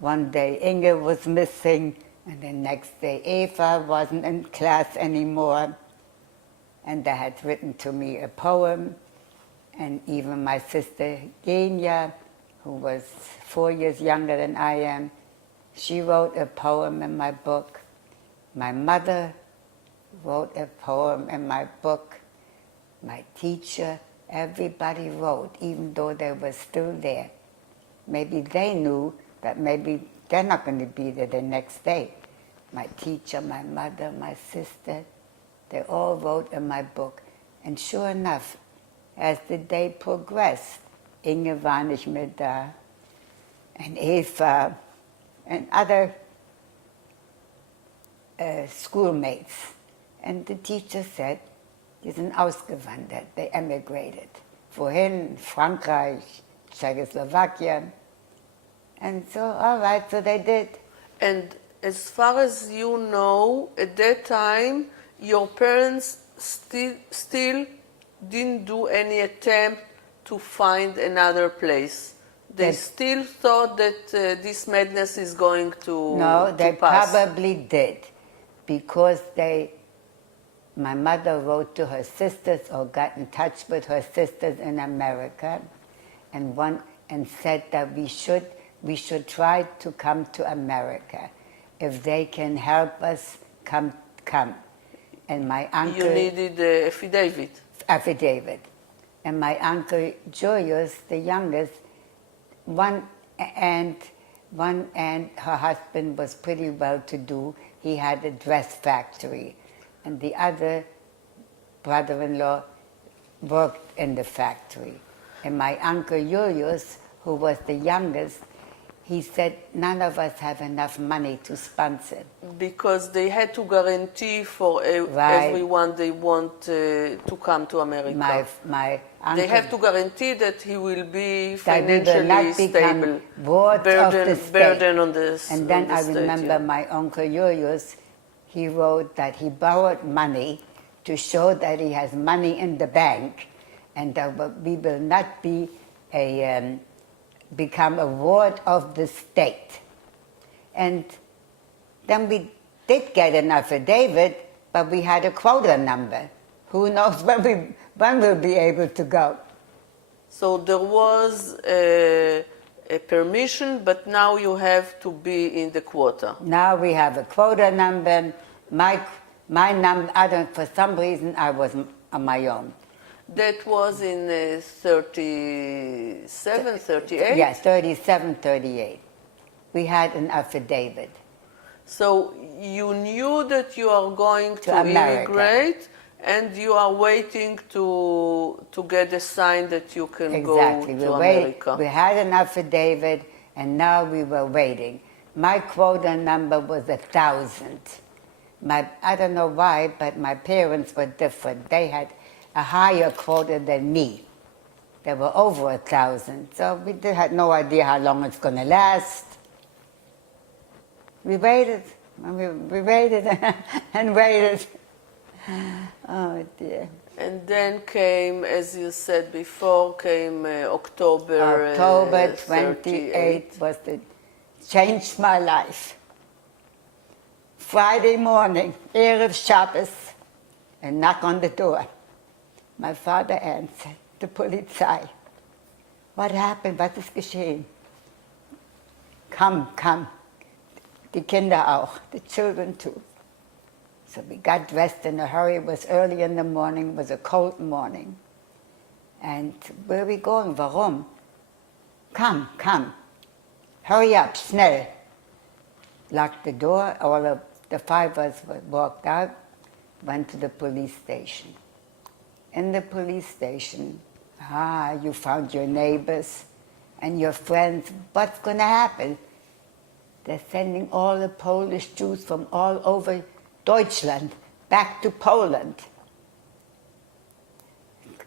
one day Inge was missing, and the next day Eva wasn't in class anymore, and they had written to me a poem, and even my sister Genia, who was 4 years younger than I am, she wrote a poem in my book. My mother wrote a poem in my book. My teacher, everybody wrote, even though they were still there. Maybe they knew that maybe they're not going to be there the next day. My teacher, my mother, my sister, they all wrote in my book. And sure enough, as the day progressed, Inge war nicht mehr da, and Eva, and other schoolmates. And the teacher said, die sind ausgewandert, they emigrated. Wohin? Frankreich, Czechoslovakia. And so, all right, so they did. And as far as you know, at that time, your parents still didn't do any attempt to find another place. They still thought that this madness is going to pass. No, they probably did, because my mother wrote to her sisters or got in touch with her sisters in America, and said that we should try to come to America. If they can help us, come. And my uncle... You needed the affidavit. Affidavit. And my uncle Julius, the youngest, one and her husband was pretty well-to-do. He had a dress factory. And the other brother-in-law worked in the factory. And my uncle Julius, who was the youngest, he said, none of us have enough money to sponsor. Because they had to guarantee for everyone they want to come to America. My uncle, they have to guarantee that he will be financially stable. Burden on the state. And then I remember my uncle Julius, he wrote that he borrowed money to show that he has money in the bank, and that we will not be become a ward of the state. And then we did get an affidavit, but we had a quota number. Who knows when we'll be able to go. So there was a permission, but now you have to be in the quota. Now we have a quota number. My number, for some reason, I was on my own. That was in 37, 38? Yes, 37, 38. We had an affidavit. So you knew that you are going to immigrate, and you are waiting to get a sign that you can go to America. We had an affidavit, and now we were waiting. My quota number was 1,000. I don't know why, but my parents were different. They had a higher quota than me. There were over 1,000, so we had no idea how long it's going to last. We waited, and we waited and waited. Oh dear. And then came, as you said before, October 28 was changed my life. Friday morning, Erev Shabbos, a knock on the door. My father answered, the Polizei. What happened? Was ist geschehen? Come. Die Kinder auch, the children too. So we got dressed in a hurry. It was early in the morning. It was a cold morning. And where are we going? Warum? Come. Hurry up, schnell. Locked the door. All of the 5 of us walked out, went to the police station. In the police station, you found your neighbors and your friends. What's going to happen? They're sending all the Polish Jews from all over Deutschland back to Poland.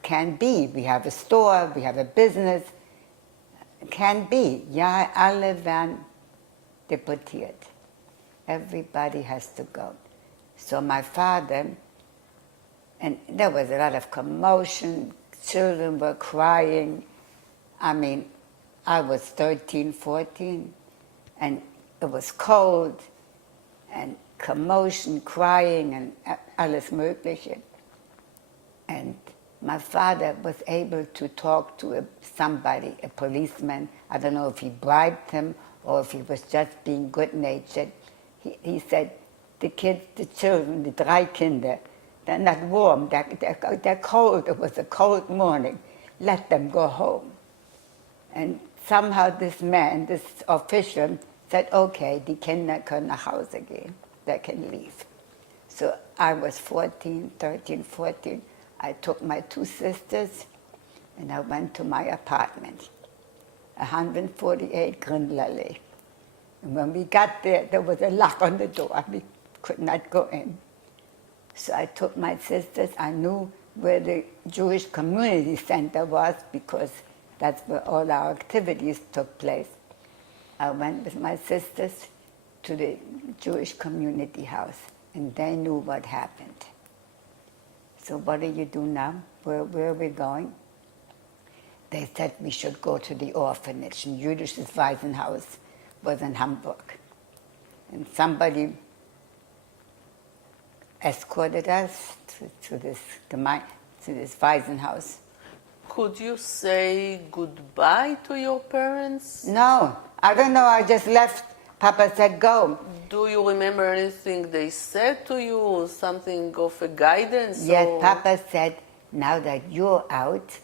Can be. We have a store, we have a business. Can be. Ja, alle werden deportiert. Everybody has to go. So my father And there was a lot of commotion. Children were crying. I mean, I was 13, 14, and it was cold, and commotion, crying, and alles Mögliche. And my father was able to talk to somebody, a policeman. I don't know if he bribed him or if he was just being good-natured. He said, the kids, the children, the drei Kinder, they're not warm, they're cold. It was a cold morning. Let them go home. And somehow this man, this official, said, okay, die Kinder können nach Hause gehen. They can leave. So I was 13, 14. I took my two sisters and I went to my apartment, 148 Grindlallee. And when we got there, there was a lock on the door. We could not go in. So I took my sisters. I knew where the Jewish Community Center was because that's where all our activities took place. I went with my sisters to the Jewish Community House, and they knew what happened. So what do you do now? Where are we going? They said we should go to the orphanage, and Jüdisches Waisenhaus was in Hamburg. And somebody escorted us to this Waisenhaus. Could you say goodbye to your parents? No, I don't know, I just left. Papa said, go. Do you remember anything they said to you, or something of a guidance? Yes, or... Papa said, now that you're out,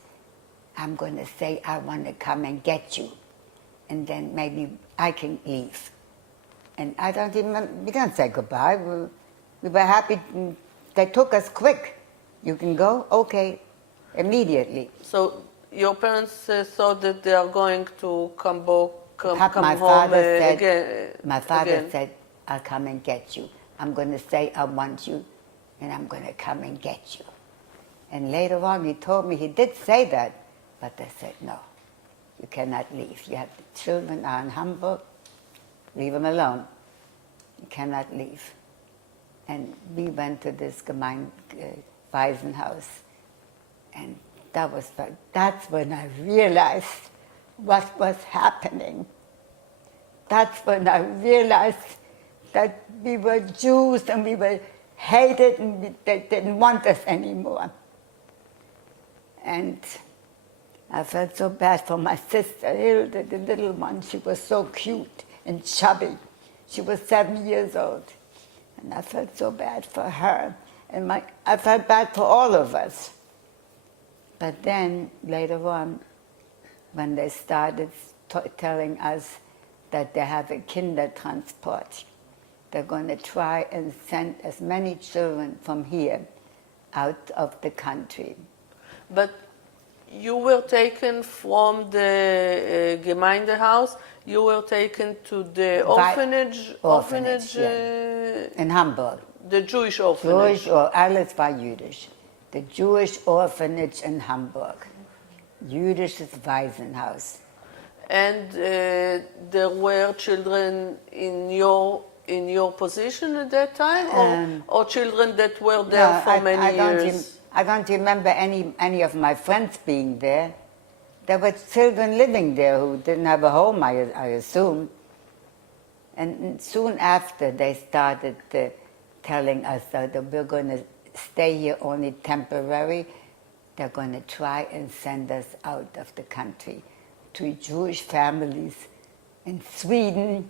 I'm going to say I want to come and get you. And then maybe I can leave. And I don't even, we didn't say goodbye. We were happy. They took us quick. You can go? Okay, immediately. So your parents thought that they are going to come home again? My father said, I'll come and get you. I'm going to say I want you, and I'm going to come and get you. And later on, he told me he did say that, but they said, no, you cannot leave. You have the children are in Hamburg. Leave them alone. You cannot leave. And we went to this Waisenhaus, and that's when I realized what was happening. That's when I realized that we were Jews and we were hated and they didn't want us anymore. And I felt so bad for my sister, Hilda, the little one. She was so cute and chubby. She was 7 years old. And I felt so bad for her. And I felt bad for all of us. But then, later on, when they started telling us that they have a Kindertransport, they're going to try and send as many children from here out of the country. But you were taken from the Gemeindehaus, you were taken to the orphanage in Hamburg. The Jewish orphanage. Alles war jüdisch. The Jewish orphanage in Hamburg. Jüdisches Waisenhaus. And there were children in your position at that time, or children that were there for many years? I don't remember any of my friends being there. There were children living there who didn't have a home, I assume. And soon after, they started telling us that we're going to stay here only temporary. They're going to try and send us out of the country to Jewish families in Sweden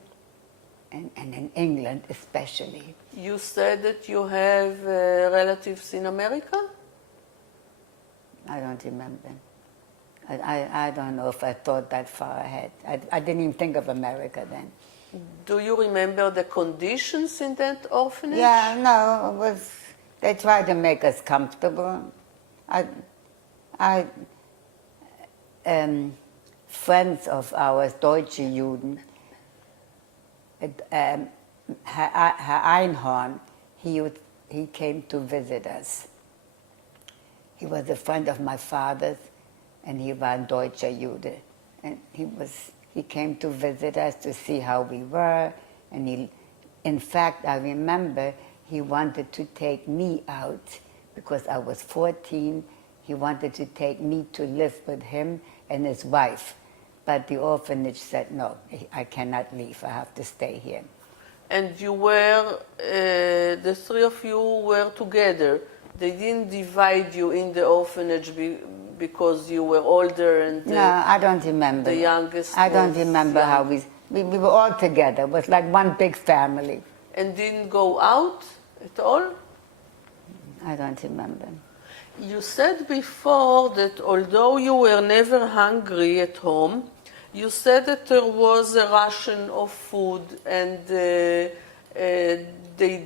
and in England especially. You said that you have relatives in America? I don't remember. I don't know if I thought that far ahead. I didn't even think of America then. Do you remember the conditions in that orphanage? Yeah, no, they tried to make us comfortable. Friends of ours, Deutsche Juden, Herr Einhorn, he came to visit us. He was a friend of my father's, and he was a Deutscher Jude. And he came to visit us to see how we were, and in fact, I remember he wanted to take me out because I was 14. He wanted to take me to live with him and his wife. But the orphanage said, no, I cannot leave. I have to stay here. And you were, the three of you were together. They didn't divide you in the orphanage because you were older and no, I don't remember. The youngest I don't remember how we were all together. It was like one big family. And didn't go out at all? I don't remember. You said before that although you were never hungry at home, you said that there was a ration of food and they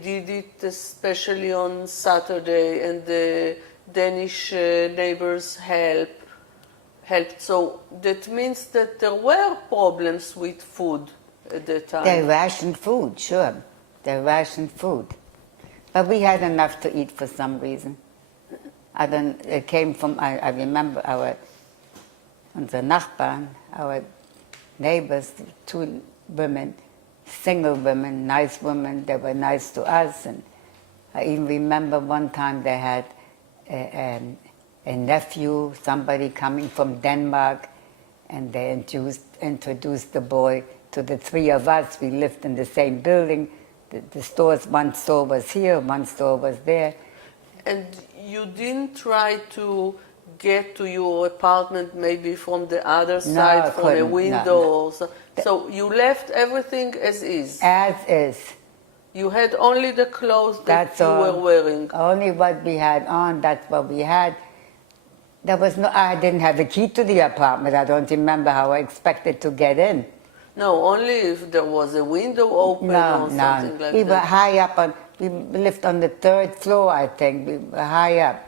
did it especially on Saturday, and the Danish neighbors helped. So that means that there were problems with food at that time. They rationed food, sure. They rationed food. But we had enough to eat for some reason. It came from, I remember unsere Nachbarn, our neighbors, two women, single women, nice women, they were nice to us. And I even remember one time they had a nephew, somebody coming from Denmark, and they introduced the boy to the three of us. We lived in the same building. The stores, one store was here, one store was there. And you didn't try to get to your apartment maybe from the other side, from a window? No. So you left everything as is? As is. You had only the clothes that that's you all. were wearing? Only what we had on, that's what we had. I didn't have a key to the apartment. I don't remember how I expected to get in. No, only if there was a window open or something like that. We were high up we lived on the 3rd floor, I think. We were high up.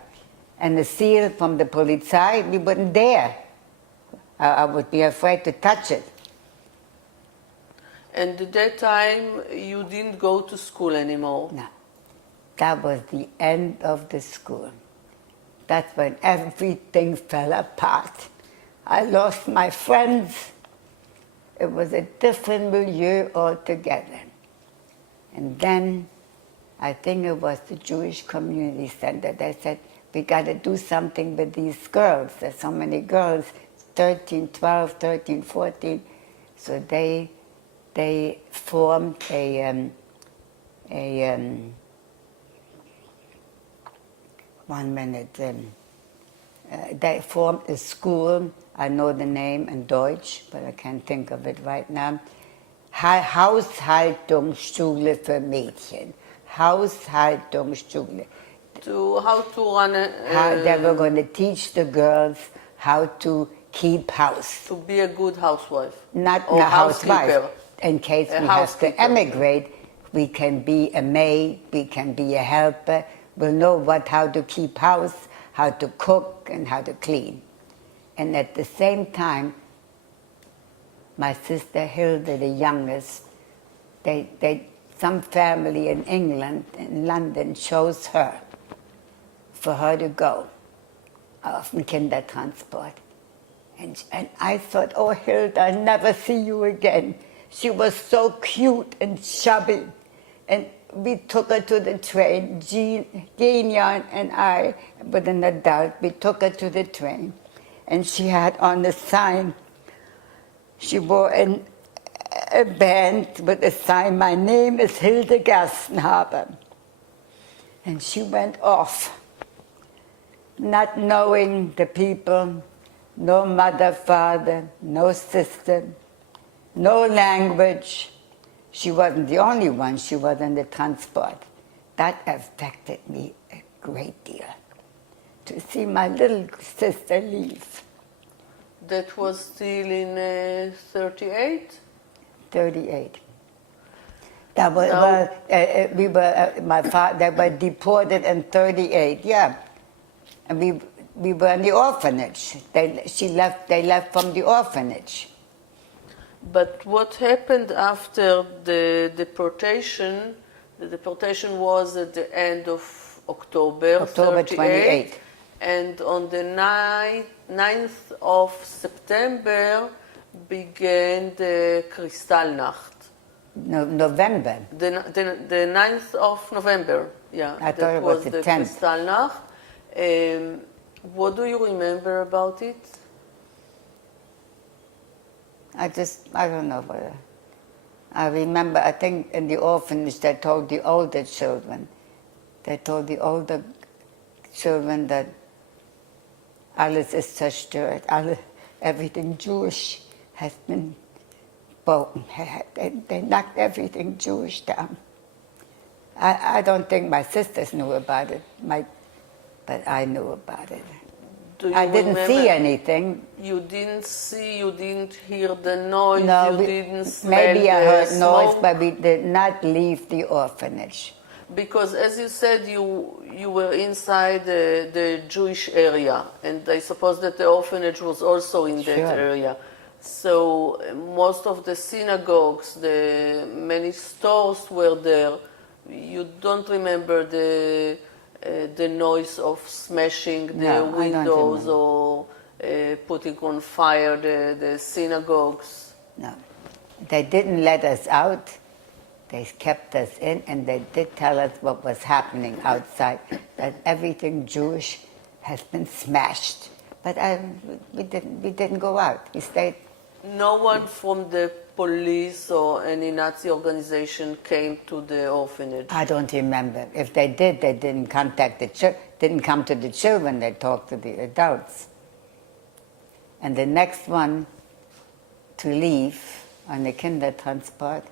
And the seal from the Polizei, we weren't there. I would be afraid to touch it. And at that time, you didn't go to school anymore? No. That was the end of the school. That's when everything fell apart. I lost my friends. It was a different milieu altogether. And then, I think it was the Jewish Community Center. They said, we got to do something with these girls. There's so many girls, 13, 12, 13, 14. So they formed they formed a school. I know the name in Deutsch, but I can't think of it right now. Haushaltungsschule für Mädchen. Haushaltungsschule. How to run they were going to teach the girls how to keep house. To be a good housewife. Not a housewife. In case we have to emigrate, we can be a maid, we can be a helper. We'll know how to keep house, how to cook, and how to clean. And at the same time, my sister Hilda, the youngest, some family in England, in London, chose her for her to go auf den Kindertransport. And I thought, oh, Hilda, I'll never see you again. She was so cute and chubby. And we took her to the train, Genia and I, with an adult, we took her to the train. And she had on the sign, she wore a band with a sign, my name is Hilde Gerstenhaber. And she went off, not knowing the people, no mother, father, no sister, no language. She wasn't the only one, she was in the transport. That affected me a great deal, to see my little sister leave. That was still in 38? 38. That was, they were deported in 38, yeah. And we were in the orphanage. They left from the orphanage. But what happened after the deportation? The deportation was at the end of October 28. And on the 9th of September began the Kristallnacht. November. The 9th of November, yeah. I thought it was the 10th. Kristallnacht. What do you remember about it? I don't know what. I remember, I think in the orphanage they told the older children that alles ist zerstört, everything Jewish has been broken. They knocked everything Jewish down. I don't think my sisters knew about it, but I knew about it. I didn't see anything. You didn't see, you didn't hear the noise, no, you didn't smell maybe I heard the noise, smoke? but we did not leave the orphanage. Because as you said, you were inside the Jewish area, and I suppose that the orphanage was also in that area. So most of the synagogues, the many stores were there. You don't remember the noise of smashing the windows or putting on fire the synagogues? No. They didn't let us out. They kept us in, and they did tell us what was happening outside, that everything Jewish has been smashed. But we didn't go out. We stayed. No one from the police or any Nazi organization came to the orphanage? I don't remember. If they did, they didn't contact didn't come to the children, they talked to the adults. And the next one to leave on the Kindertransport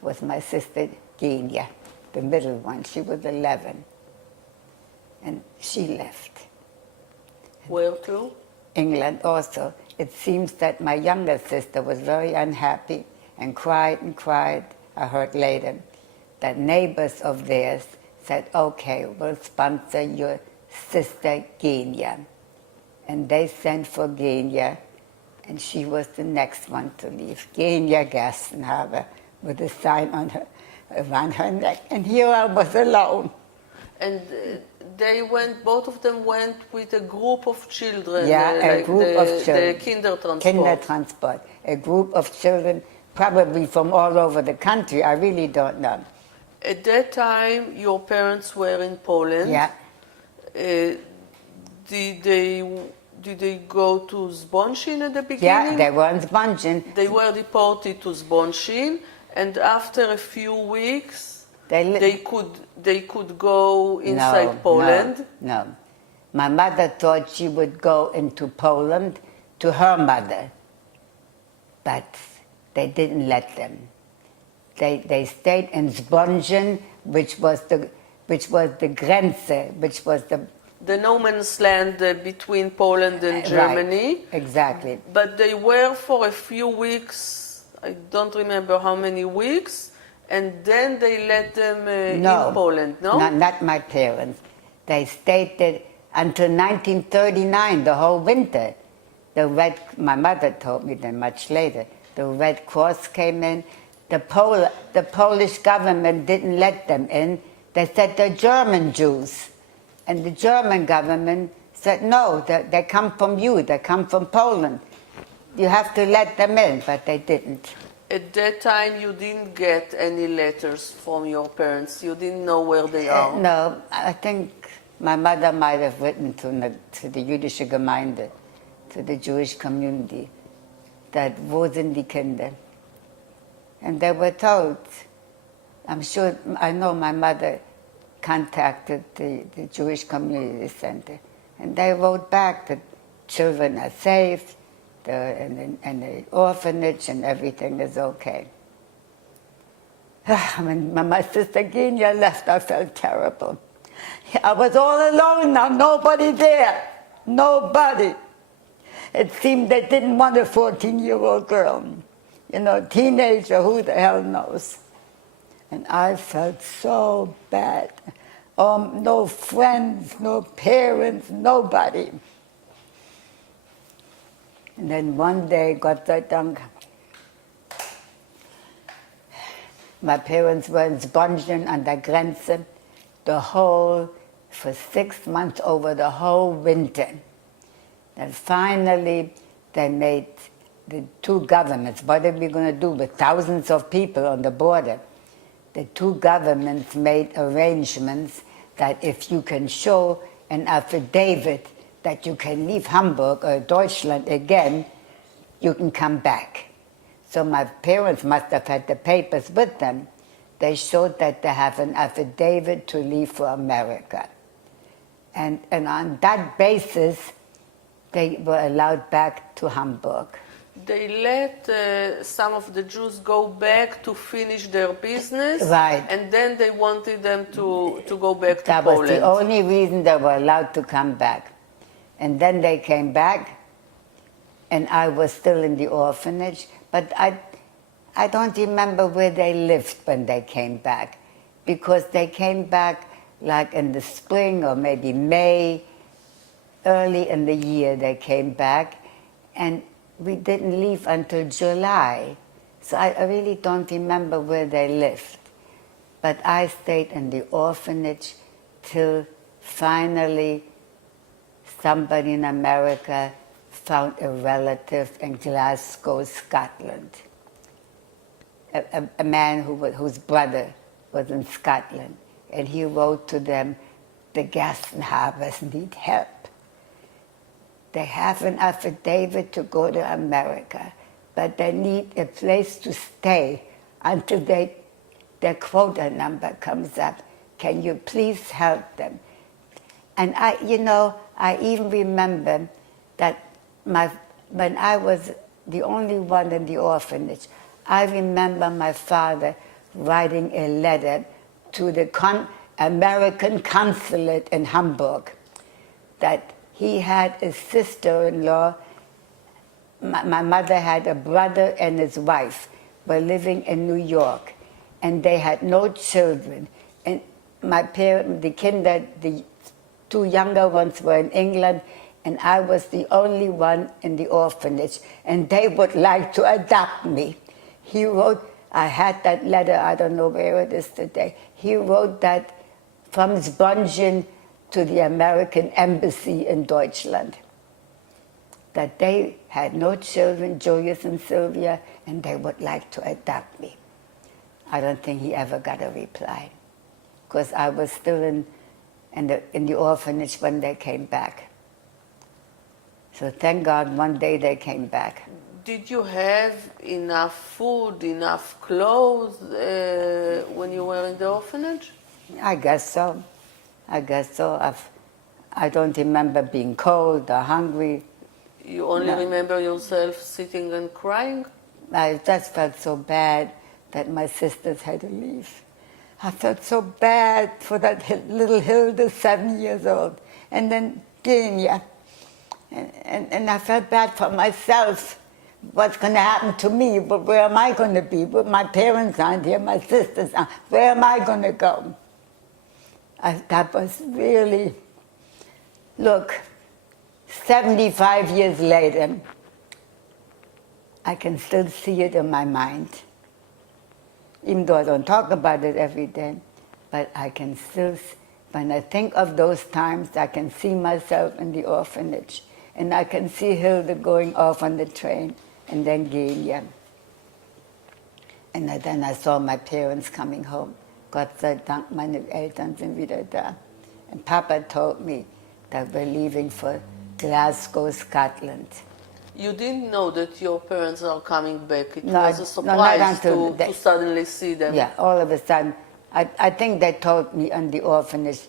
was my sister Genia, the middle one. She was 11. And she left. Where to? England also. It seems that my younger sister was very unhappy and cried and cried. I heard later that neighbors of theirs said, okay, we'll sponsor your sister Genia. And they sent for Genia, and she was the next one to leave. Genia Gerstenhaber, with a sign on around her neck. And here I was alone. And both of them went with a group of children. Yeah, a group of children. The Kindertransport. Kindertransport. A group of children, probably from all over the country. I really don't know. At that time, your parents were in Poland. Yeah. Did they go to Zbonsin at the beginning? Yeah, they were in Zbonsin. They were deported to Zbonsin, and after a few weeks, they could go inside Poland? No. My mother thought she would go into Poland to her mother, but they didn't let them. They stayed in Zbonsin, which was the Grenze, which was the no man's land between Poland and Germany. Right, exactly. But they were for a few weeks, I don't remember how many weeks, and then they let them in Poland, no? Not my parents. They stayed there until 1939, the whole winter. My mother told me that much later. The Red Cross came in. The Polish government didn't let them in. They said they're German Jews. And the German government said, no, they come from you, they come from Poland. You have to let them in, but they didn't. At that time, you didn't get any letters from your parents. You didn't know where they are. No, I think my mother might have written to the Jüdische Gemeinde, to the Jewish community, that wo sind die Kinder? And they were told. I know my mother contacted the Jewish Community Center, and they wrote back that children are safe, and the orphanage and everything is okay. When my sister Genia left, I felt terrible. I was all alone now, nobody there, nobody. It seemed they didn't want a 14-year-old girl. Teenager, who the hell knows? And I felt so bad. No friends, no parents, nobody. And then one day, Gott sei Dank, my parents were in Zbonsin an der Grenze for 6 months, over the whole winter. And finally, they made the two governments, what are we going to do with thousands of people on the border? The two governments made arrangements that if you can show an affidavit that you can leave Hamburg or Deutschland again, you can come back. So my parents must have had the papers with them. They showed that they have an affidavit to leave for America. And on that basis, they were allowed back to Hamburg. They let some of the Jews go back to finish their business, right. And then they wanted them to go back to That Poland. was the only reason they were allowed to come back. And then they came back, and I was still in the orphanage, but I don't remember where they lived when they came back, because they came back like in the spring or maybe May, early in the year they came back, and we didn't leave until July. So I really don't remember where they lived. But I stayed in the orphanage till finally somebody in America found a relative in Glasgow, Scotland. A man whose brother was in Scotland. And he wrote to them, the Gassenhabers need help. They have an affidavit to go to America, but they need a place to stay until their quota number comes up. Can you please help them? And I even remember that when I was the only one in the orphanage, I remember my father writing a letter to the American consulate in Hamburg that he had a sister-in-law. My mother had a brother and his wife were living in New York, and they had no children. And my parents, the two younger ones were in England, and I was the only one in the orphanage, and they would like to adopt me. He wrote, I had that letter, I don't know where it is today. He wrote that from Spongin to the American embassy in Deutschland, that they had no children, Julius and Sylvia, and they would like to adopt me. I don't think he ever got a reply, because I was still in the orphanage when they came back. So thank God one day they came back. Did you have enough food, enough clothes when you were in the orphanage? I guess so. I don't remember being cold or hungry. You only remember yourself sitting and crying? I just felt so bad that my sisters had to leave. I felt so bad for that little Hilda, 7 years old, and then Genia. And I felt bad for myself. What's going to happen to me? But where am I going to be? But my parents aren't here, my sisters aren't. Where am I going to go? That was really, look, 75 years later, I can still see it in my mind. Even though I don't talk about it every day, but I can still, when I think of those times, I can see myself in the orphanage. And I can see Hilda going off on the train, and then Genia. And then I saw my parents coming home. Gott sei Dank, meine Eltern sind wieder da. And Papa told me that we're leaving for Glasgow, Scotland. You didn't know that your parents are coming back. It No, was a surprise to suddenly see them. Yeah, all of a sudden. I think they told me in the orphanage,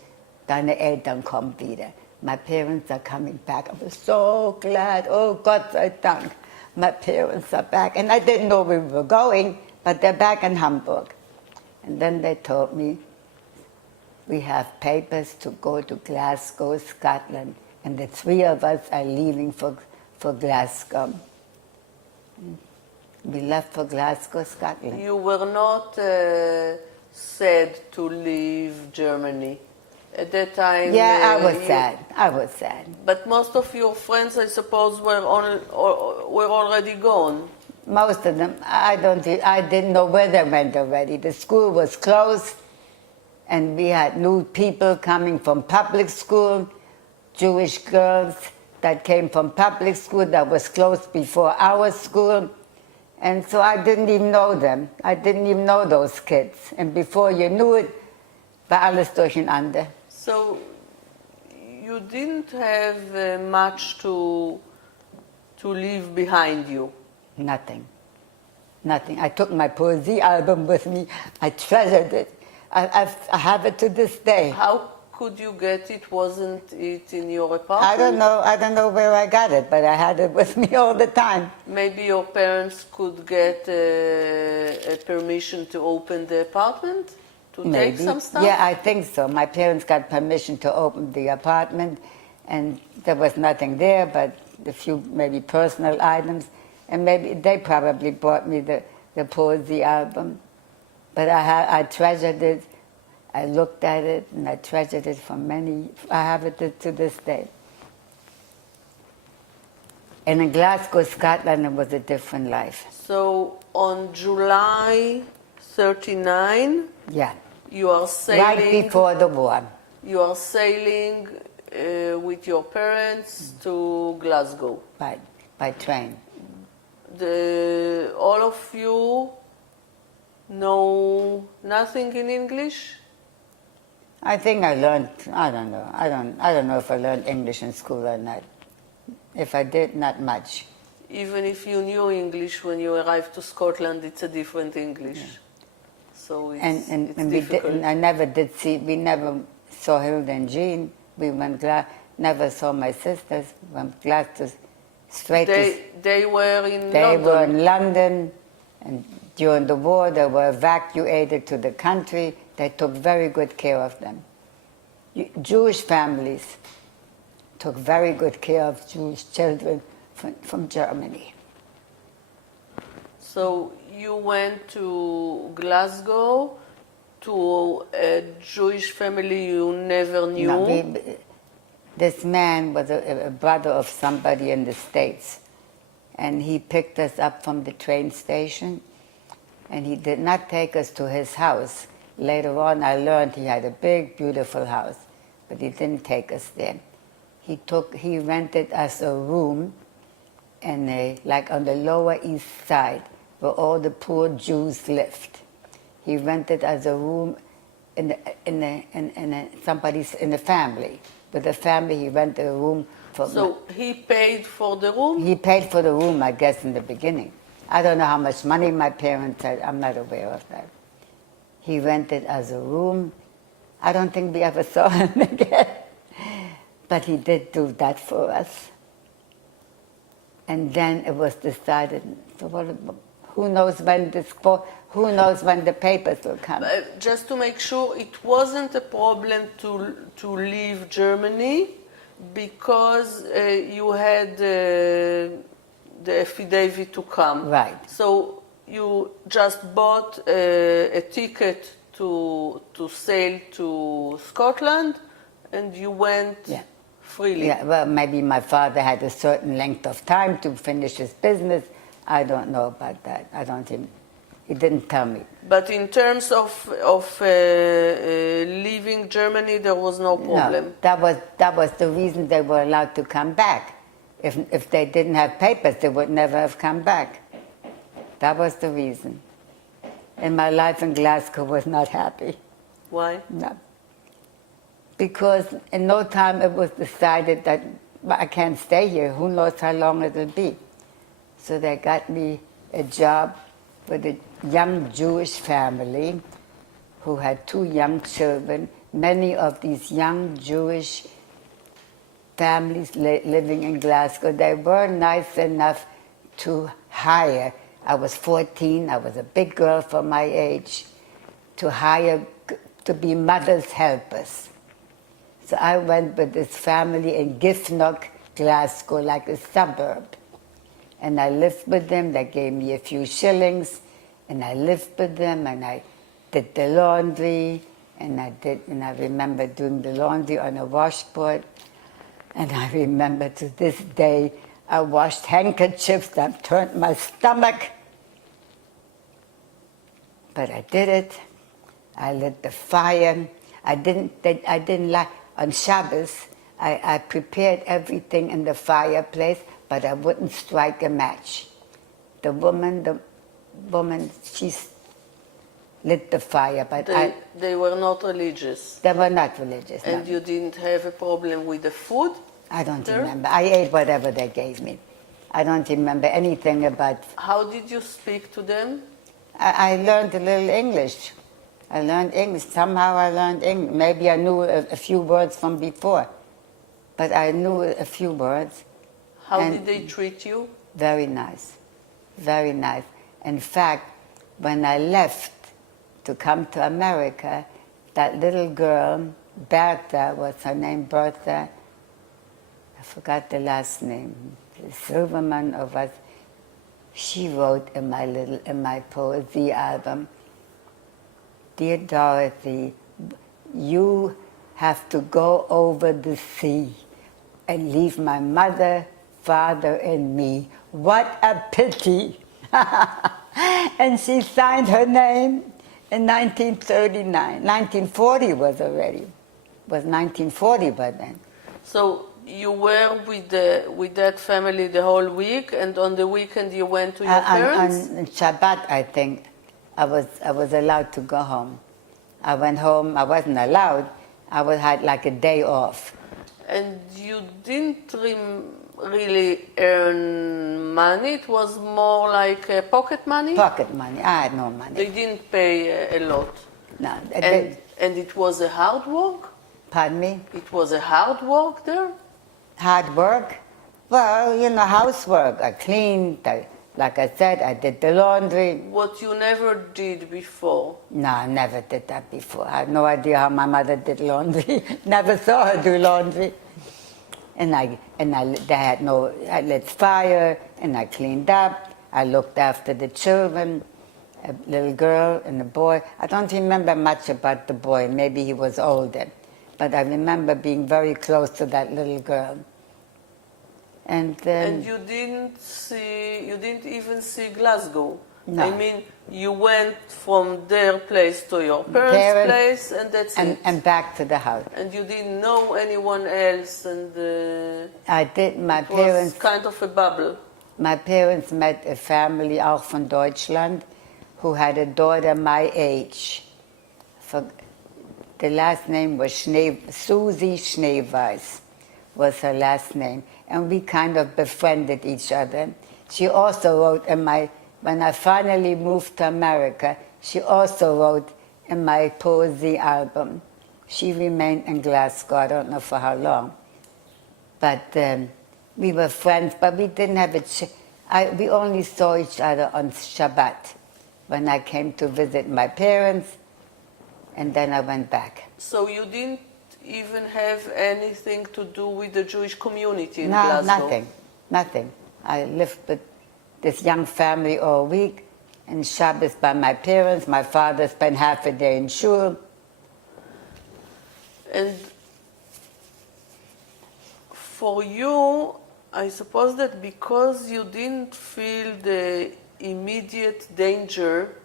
deine Eltern kommen wieder. My parents are coming back. I was so glad. Oh, Gott sei Dank, my parents are back. And I didn't know where we were going, but they're back in Hamburg. And then they told me, we have papers to go to Glasgow, Scotland, and the three of us are leaving for Glasgow. We left for Glasgow, Scotland. You were not sad to leave Germany at that time? Yeah, I was sad. I was sad. But most of your friends, I suppose, were already gone. Most of them. I didn't know where they went already. The school was closed, and we had new people coming from public school, Jewish girls that came from public school that was closed before our school. And so I didn't even know them. I didn't even know those kids. And before you knew it, war alles durcheinander. So you didn't have much to leave behind you. Nothing. Nothing. I took my poesy album with me. I treasured it. I have it to this day. How could you get it? Wasn't it in your apartment? I don't know where I got it, but I had it with me all the time. Maybe your parents could get a permission to open the apartment? To Maybe. Take some stuff? Yeah, I think so. My parents got permission to open the apartment, and there was nothing there but a few maybe personal items, and maybe they probably bought me the poesy album. But I treasured it. I looked at it, and I treasured it for many. I have it to this day. And in Glasgow, Scotland, it was a different life. So on July 39, yeah, you are sailing. Right before the war. You are sailing with your parents to Glasgow. Right, by train. All of you know nothing in English? I think I learned. I don't know. I don't know if I learned English in school or not. If I did, not much. Even if you knew English when you arrived to Scotland, it's a different English. Yeah. So it's difficult. I never did see. We never saw Hilda and Jean. We went never saw my sisters. We went Glasgow straight. They were in London. They were in London, and during the war they were evacuated to the country. They took very good care of them. Jewish families took very good care of Jewish children from Germany. So you went to Glasgow to a Jewish family you never knew? No, this man was a brother of somebody in the States, and he picked us up from the train station, and he did not take us to his house. Later on, I learned he had a big, beautiful house, but he didn't take us there. He rented us a room like on the Lower East Side, where all the poor Jews lived. He rented us a room in the family. With the family, he rented a room for. So he paid for the room? He paid for the room, I guess, in the beginning. I don't know how much money my parents had. I'm not aware of that. He rented us a room. I don't think we ever saw him again. But he did do that for us. And then it was decided, who knows when the papers will come. Just to make sure, it wasn't a problem to leave Germany because you had the affidavit to come. Right. So you just bought a ticket to sail to Scotland, and you went freely. Yeah, well, maybe my father had a certain length of time to finish his business. I don't know about that. He didn't tell me. But in terms of leaving Germany, there was no problem. No, that was the reason they were allowed to come back. If they didn't have papers, they would never have come back. That was the reason. And my life in Glasgow was not happy. Why? No. Because in no time it was decided that I can't stay here. Who knows how long it'll be. So they got me a job with a young Jewish family who had 2 young children. Many of these young Jewish families living in Glasgow, they were nice enough to hire. I was 14, I was a big girl for my age, to hire, to be mother's helpers. So I went with this family in Giffnock, Glasgow, like a suburb. And I lived with them. They gave me a few shillings, and I lived with them, and I did the laundry, and I remember doing the laundry on a washboard. And I remember to this day, I washed handkerchiefs that turned my stomach. But I did it. I lit the fire. I didn't like. On Shabbos, I prepared everything in the fireplace, but I wouldn't strike a match. The woman, she lit the fire, but they were not religious. They were not religious. And no. you didn't have a problem with the food? I don't there? remember. I ate whatever they gave me. I don't remember anything about... How did you speak to them? I learned a little English. I learned English. Somehow I learned English. Maybe I knew a few words from before, but I knew a few words. How did they treat you? Very nice. Very nice. In fact, when I left to come to America, that little girl, Bertha, what's her name, Bertha? I forgot the last name. Silverman or what? She wrote in my poesy album, "Dear Dorothy, you have to go over the sea and leave my mother, father, and me. What a pity!" And she signed her name in 1939. 1940 was already. It was 1940 by then. So you were with that family the whole week, and on the weekend you went to your parents? On Shabbat, I think, I was allowed to go home. I went home. I wasn't allowed. I had like a day off. And you didn't really earn money? It was more like pocket money? Pocket money. I had no money. They didn't pay a lot? No. And it was a hard work? Pardon me? It was a hard work there? Hard work? Well, you know, housework. I cleaned. Like I said, I did the laundry. What you never did before? No, I never did that before. I had no idea how my mother did laundry. Never saw her do laundry. I lit fire, and I cleaned up. I looked after the children, a little girl and a boy. I don't remember much about the boy. Maybe he was older. But I remember being very close to that little girl. And you didn't even see Glasgow? No. I mean, you went from their place to your parents' place, and that's it? And back to the house. And you didn't know anyone else, and I did. My it parents... was kind of a bubble. My parents met a family, auch von Deutschland, who had a daughter my age. The last name was Susie Schneeweiss was her last name. And we kind of befriended each other. She also wrote when I finally moved to America, she also wrote in my poesy album. She remained in Glasgow, I don't know for how long. But we were friends, but we didn't have we only saw each other on Shabbat, when I came to visit my parents, and then I went back. So you didn't even have anything to do with the Jewish community in Glasgow? No, nothing. I lived with this young family all week, and Shabbos by my parents. My father spent half a day in shul. And for you, I suppose that because you didn't feel the immediate danger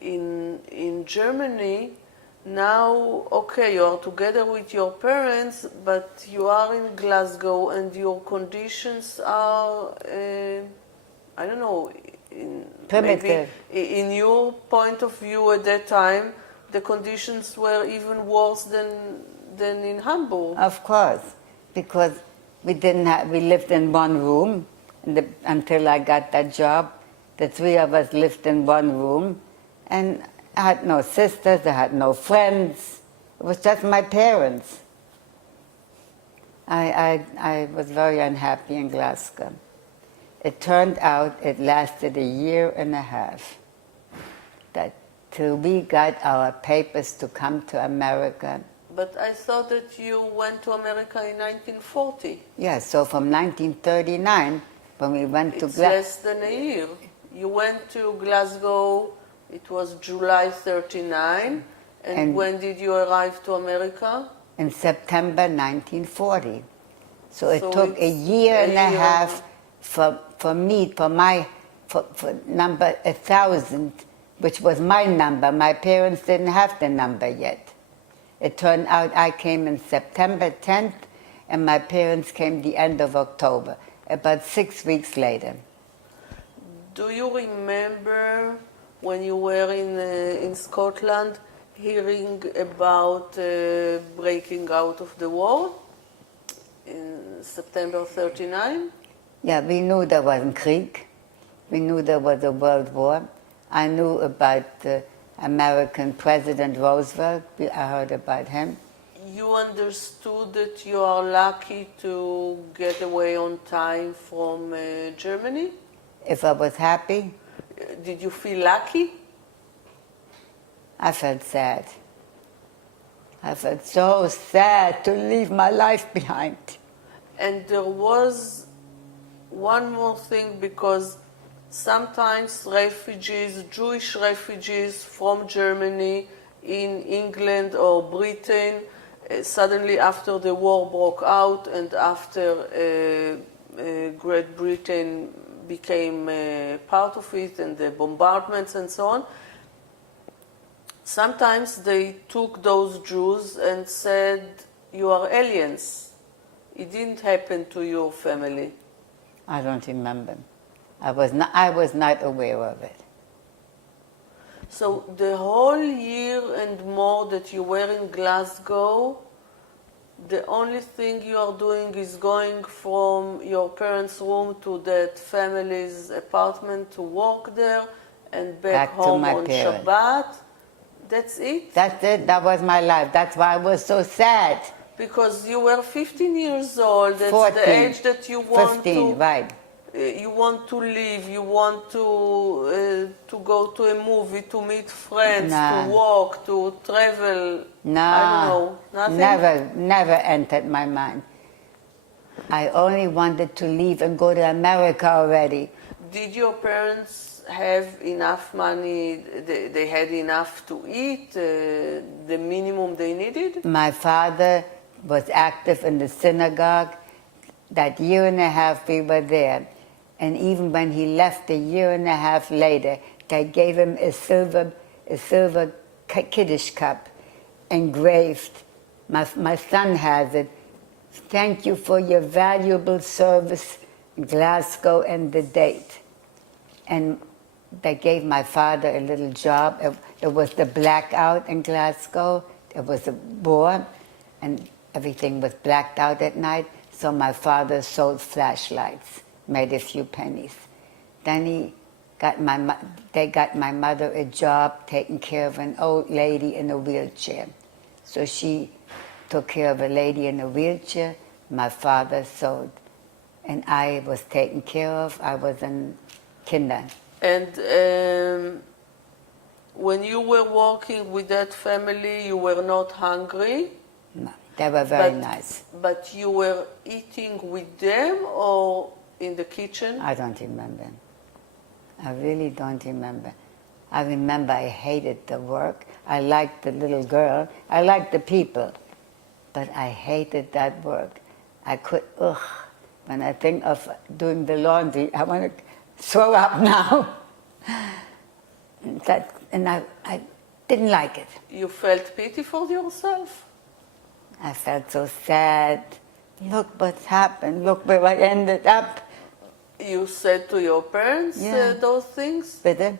in Germany, now, okay, you are together with your parents, but you are in Glasgow and your conditions are, I don't know, maybe in your point of view at that time, the conditions were even worse than in Hamburg. Of course, because we lived in one room until I got that job. The three of us lived in one room, and I had no sisters, I had no friends. It was just my parents. I was very unhappy in Glasgow. It turned out it lasted a year and a half till we got our papers to come to America. But I thought that you went to America in 1940. Yes, so from 1939, when we went to Glasgow. It's less than a year. You went to Glasgow. It was July 39, and when did you arrive to America? In September 1940. So it took a year and a half for number 1,000, which was my number. My parents didn't have the number yet. It turned out I came in September 10th, and my parents came the end of October, about 6 weeks later. Do you remember when you were in Scotland, hearing about breaking out of the war in September 39? Yeah, we knew there wasn't Krieg. We knew there was a world war. I knew about American President Roosevelt. I heard about him. You understood that you are lucky to get away on time from Germany? If I was happy? Did you feel lucky? I felt sad. I felt so sad to leave my life behind. And there was one more thing, because sometimes refugees, Jewish refugees from Germany in England or Britain, suddenly after the war broke out and after Great Britain became part of it and the bombardments and so on, sometimes they took those Jews and said, you are aliens. It didn't happen to your family. I don't remember. I was not aware of it. So the whole year and more that you were in Glasgow, the only thing you are doing is going from your parents' room to that family's apartment to work there and back home on parents. Shabbat. That's it? That's it. That was my life. That's why I was so sad. Because you were 15 years old. That's 14, the age that you want 15, right. You want to live, you want to go to a movie, to meet friends, to walk, to travel. No, I don't know, nothing? Never entered my mind. I only wanted to leave and go to America already. Did your parents have enough money? They had enough to eat, the minimum they needed? My father was active in the synagogue. That year and a half we were there. And even when he left a year and a half later, they gave him a silver Kiddush cup engraved. My son has it. Thank you for your valuable service in Glasgow and the date. And they gave my father a little job. It was the blackout in Glasgow. It was a war, and everything was blacked out at night. So my father sold flashlights, made a few pennies. Then they got my mother a job taking care of an old lady in a wheelchair. So she took care of a lady in a wheelchair. My father sewed, and I was taken care of. I was in kinder. And when you were working with that family, you were not hungry? No, they were very nice. But you were eating with them or in the kitchen? I don't remember. I really don't remember. I remember I hated the work. I liked the little girl. I liked the people. But I hated that work. I could, when I think of doing the laundry, I want to throw up now. And I didn't like it. You felt pity for yourself? I felt so sad. Look what's happened. Look where I ended up. You said to your parents those things? Bitte?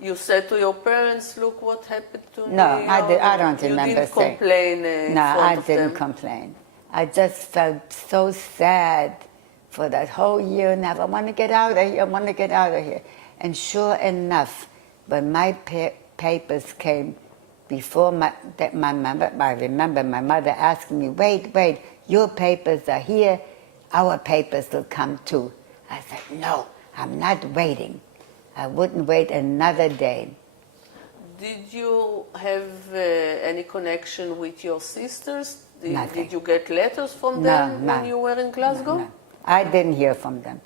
You said to your parents, look what happened to me? No, I don't remember You didn't saying. complain No, I of didn't them. complain. I just felt so sad for that whole year and a half. I want to get out of here, I want to get out of here. And sure enough, when my papers came before I remember my mother asking me, wait, your papers are here, our papers will come too. I said, no, I'm not waiting. I wouldn't wait another day. Did you have any connection with your sisters? Nothing. Did you get letters from them when you were in Glasgow? No. I didn't hear from them.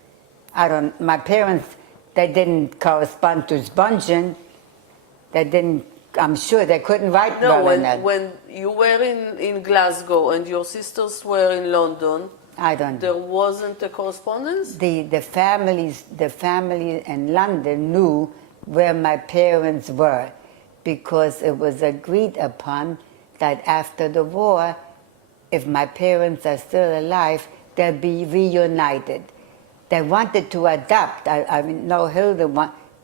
My parents, they didn't correspond to Spongin. They didn't, I'm sure they couldn't write well enough. When you were in Glasgow and your sisters were in London, there wasn't a correspondence? The family in London knew where my parents were, because it was agreed upon that after the war, if my parents are still alive, they'll be reunited. They wanted to adopt. I mean, no, Hilda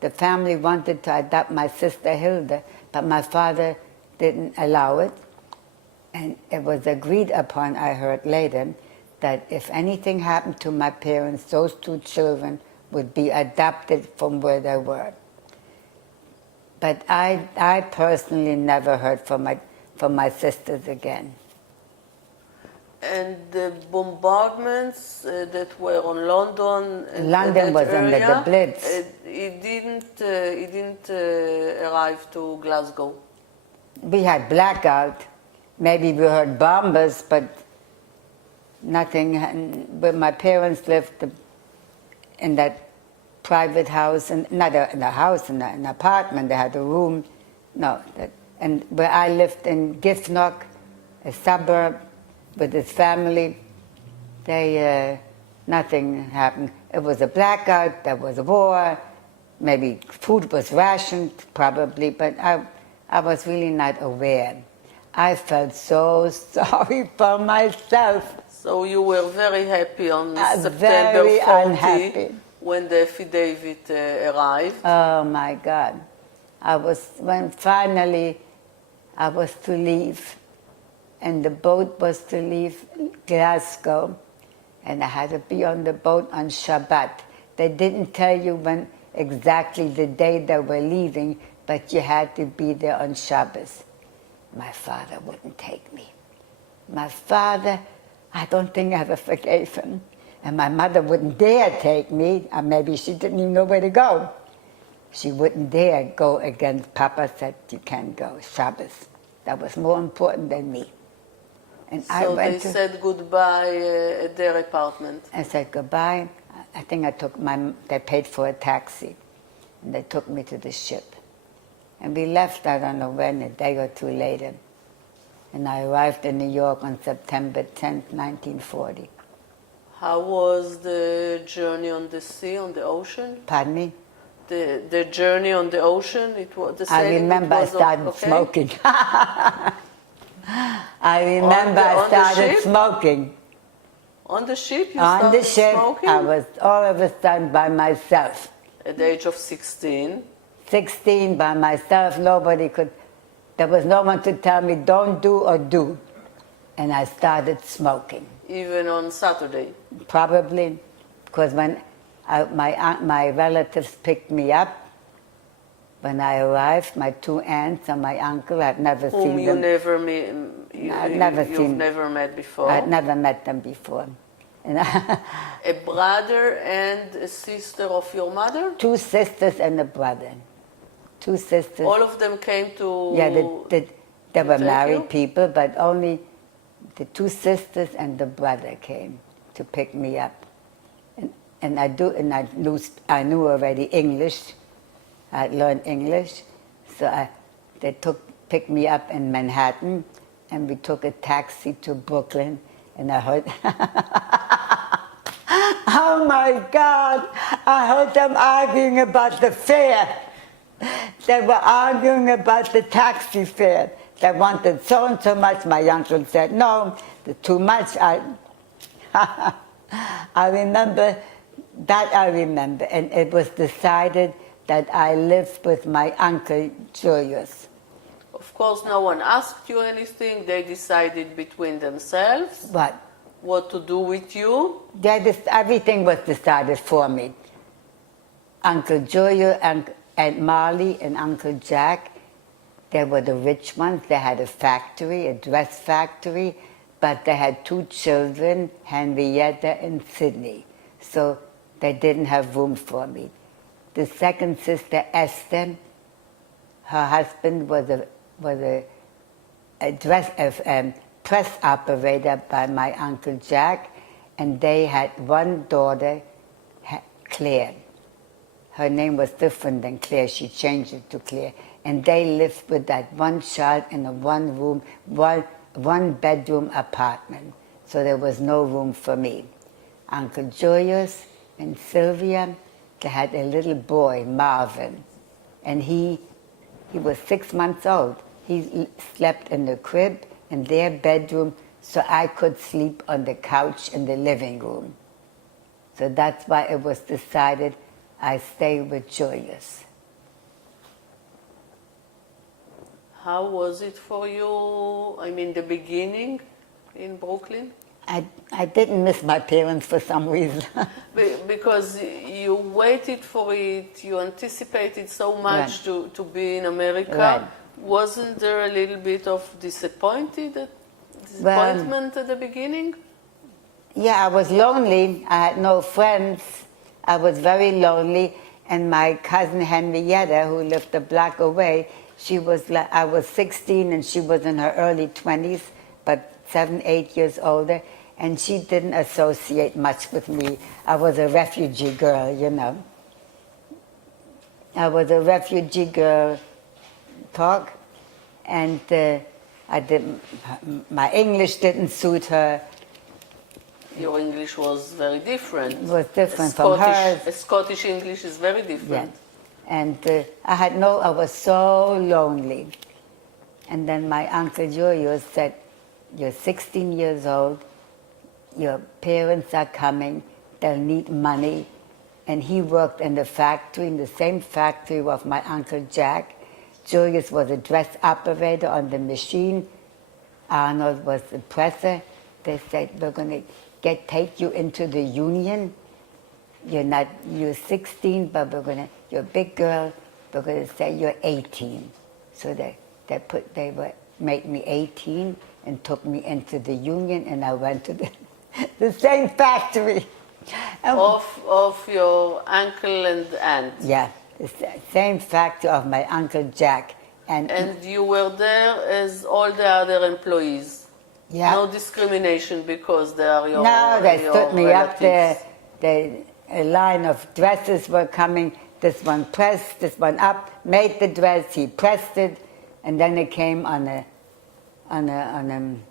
the family wanted to adopt my sister Hilda, but my father didn't allow it. And it was agreed upon, I heard later, that if anything happened to my parents, those two children would be adopted from where they were. But I personally never heard from my sisters again. And the bombardments that were on London and London was area, under the Blitz. It didn't arrive to Glasgow. We had blackout. Maybe we heard bombers, but nothing. But my parents lived in that private house, and not in a house, in an apartment. They had a room. No, and where I lived in Giffnock, a suburb, with his family, nothing happened. It was a blackout, there was a war, maybe food was rationed, probably, but I was really not aware. I felt so sorry for myself. So you were very happy on September very 40 unhappy. When the affidavit arrived. Oh my God. When finally I was to leave, and the boat was to leave Glasgow, and I had to be on the boat on Shabbat. They didn't tell you when exactly the day they were leaving, but you had to be there on Shabbos. My father wouldn't take me. My father, I don't think I ever forgave him. And my mother wouldn't dare take me, or maybe she didn't even know where to go. She wouldn't dare go again. Papa said, you can't go, Shabbos. That was more important than me. And so they said goodbye at their apartment. I said goodbye. I think they paid for a taxi. And they took me to the ship. And we left, I don't know when, a day or two later. And I arrived in New York on September 10th, 1940. How was the journey on the sea, on the ocean? Pardon me? The journey on the ocean, it was the same. I remember I started smoking. I remember I started smoking. On the ship you started smoking? On the ship, smoking? I was all of a sudden by myself. At the age of 16? 16, by myself, there was no one to tell me don't do or do. And I started smoking. Even on Saturday? Probably, because when my relatives picked me up, when I arrived, my two aunts and my uncle, I'd never seen them. Whom you never met? You've never met before? I'd never met them before. A brother and a sister of your mother? Two sisters and a brother. Two sisters. All of them came to... Yeah, they were married people, but only the two sisters and the brother came to pick me up. And I knew already English. I'd learned English, so they picked me up in Manhattan, and we took a taxi to Brooklyn, and I heard, oh my God, I heard them arguing about the fare. They were arguing about the taxi fare. They wanted so and so much. My uncle said, no, too much. I remember that, and it was decided that I lived with my uncle Julius. Of course, no one asked you anything. They decided between themselves what to do with you. Everything was decided for me. Uncle Julius and Aunt Marley and Uncle Jack, they were the rich ones. They had a factory, a dress factory, but they had two children, Henrietta and Sydney. So they didn't have room for me. The second sister, Esther, her husband was a press operator by my Uncle Jack, and they had one daughter, Claire. Her name was different than Claire. She changed it to Claire. And they lived with that one child in a one-room, one-bedroom apartment. So there was no room for me. Uncle Julius and Sylvia, they had a little boy, Marvin, and he was 6 months old. He slept in the crib in their bedroom, so I could sleep on the couch in the living room. So that's why it was decided I stay with Julius. How was it for you, I mean, the beginning in Brooklyn? I didn't miss my parents for some reason. Because you waited for it, you anticipated so much Right. to be in America. Right. Wasn't there a little bit of disappointment at the beginning? Yeah, I was lonely. I had no friends. I was very lonely. And my cousin Henrietta, who lived a block away, I was 16 and she was in her early 20s, but 7, 8 years older. And she didn't associate much with me. I was a refugee girl, you know. I was a refugee girl, and my English didn't suit her. Your English was very different. It was different from hers. Scottish English is very different. Yeah. And I was so lonely. And then my Uncle Julius said, "You're 16 years old, your parents are coming, they'll need money." And he worked in the factory, in the same factory of my Uncle Jack. Julius was a dress operator on the machine. Arnold was the presser. They said, "We're going to take you into the union. You're 16, but you're a big girl. We're going to say you're 18. So they made me 18 and took me into the union, and I went to the same factory. Of your uncle and aunt. Yeah, the same factory of my Uncle Jack. And you were there as all the other employees. Yeah. No discrimination because they are your No, they stood me relatives. up there. A line of dresses were coming. This one pressed, this one up, made the dress, he pressed it, and then it came on an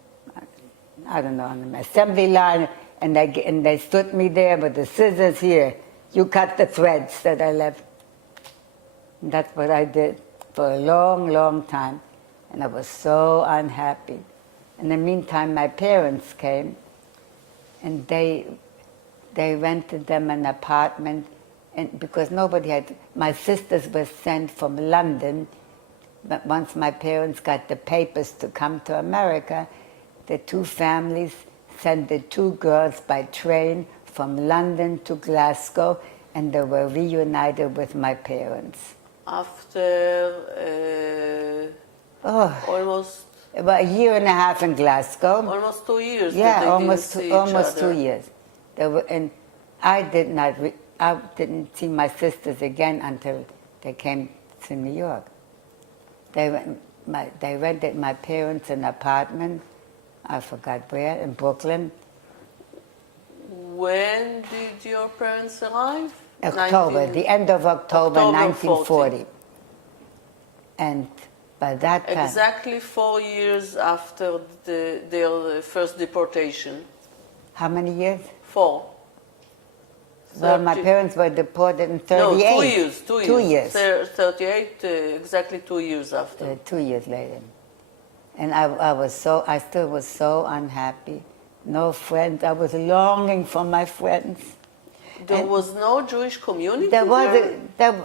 assembly line, and they stood me there with the scissors here. You cut the threads that I left. And that's what I did for a long, long time. And I was so unhappy. In the meantime, my parents came, and they rented them an apartment, and because nobody had, my sisters were sent from London, but once my parents got the papers to come to America, the two families sent the two girls by train from London to Glasgow, and they were reunited with my parents. After almost... About a year and a half in Glasgow. Almost 2 years. Yeah, that they almost didn't see almost each other. 2 years. And I didn't see my sisters again until they came to New York. They rented my parents an apartment, I forgot where, in Brooklyn. When did your parents arrive? The end of October 1940. And by that time... Exactly 4 years after their first deportation. How many years? 4. Well, my parents were deported in 38. No, 2 years. 2 years. 38, exactly 2 years after. 2 years later. And I still was so unhappy. No friends. I was longing for my friends. There was no Jewish community there?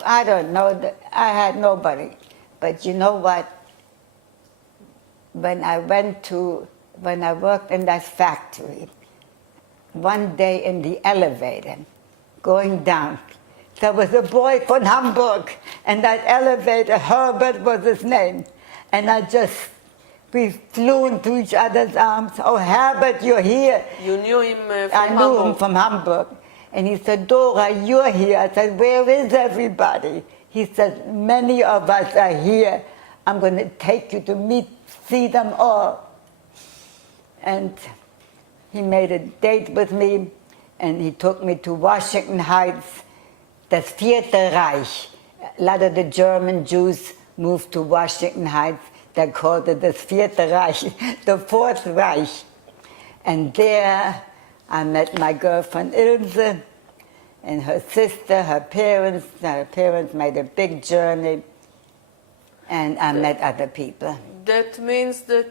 I don't know. I had nobody. But you know what? When I worked in that factory, one day in the elevator, going down, there was a boy from Hamburg, and that elevator, Herbert was his name. And we flew into each other's arms. "Oh, Herbert, you're here." You knew him from Hamburg? I knew him from Hamburg. And he said, "Dora, you're here." I said, "Where is everybody?" He said, "Many of us are here. I'm going to take you to see them all." And he made a date with me, and he took me to Washington Heights, das Vierte Reich. A lot of the German Jews moved to Washington Heights. They called it das Vierte Reich, the Fourth Reich. And there I met my girlfriend Ilse, and her sister, her parents made a big journey, and I met other people. That means that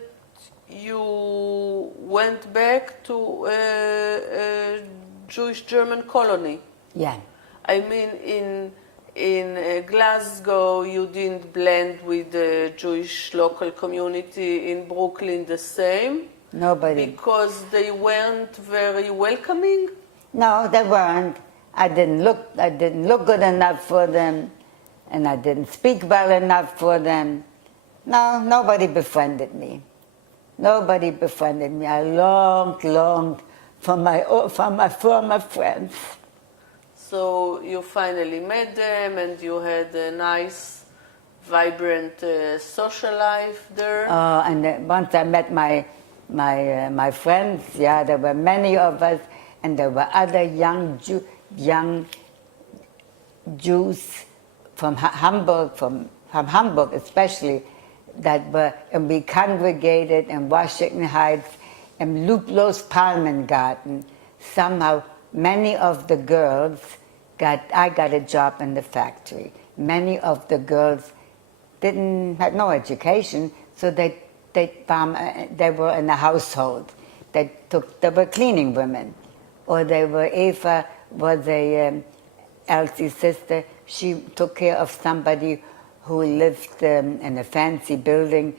you went back to a Jewish German colony. Yeah. I mean, In Glasgow, you didn't blend with the Jewish local community. In Brooklyn, the same? Nobody. Because they weren't very welcoming? No, they weren't. I didn't look good enough for them, and I didn't speak well enough for them. No, nobody befriended me. Nobody befriended me. I longed for my former friends. So you finally met them, and you had a nice, vibrant social life there. And once I met my friends, yeah, there were many of us, and there were other young Jews from Hamburg, from Hamburg especially, that were, and we congregated in Washington Heights, in Luplos Palmengarten. Somehow, many of the girls I got a job in the factory. Many of the girls had no education, so they were in the household. They were cleaning women, or Eva was Elsie's sister. She took care of somebody who lived in a fancy building,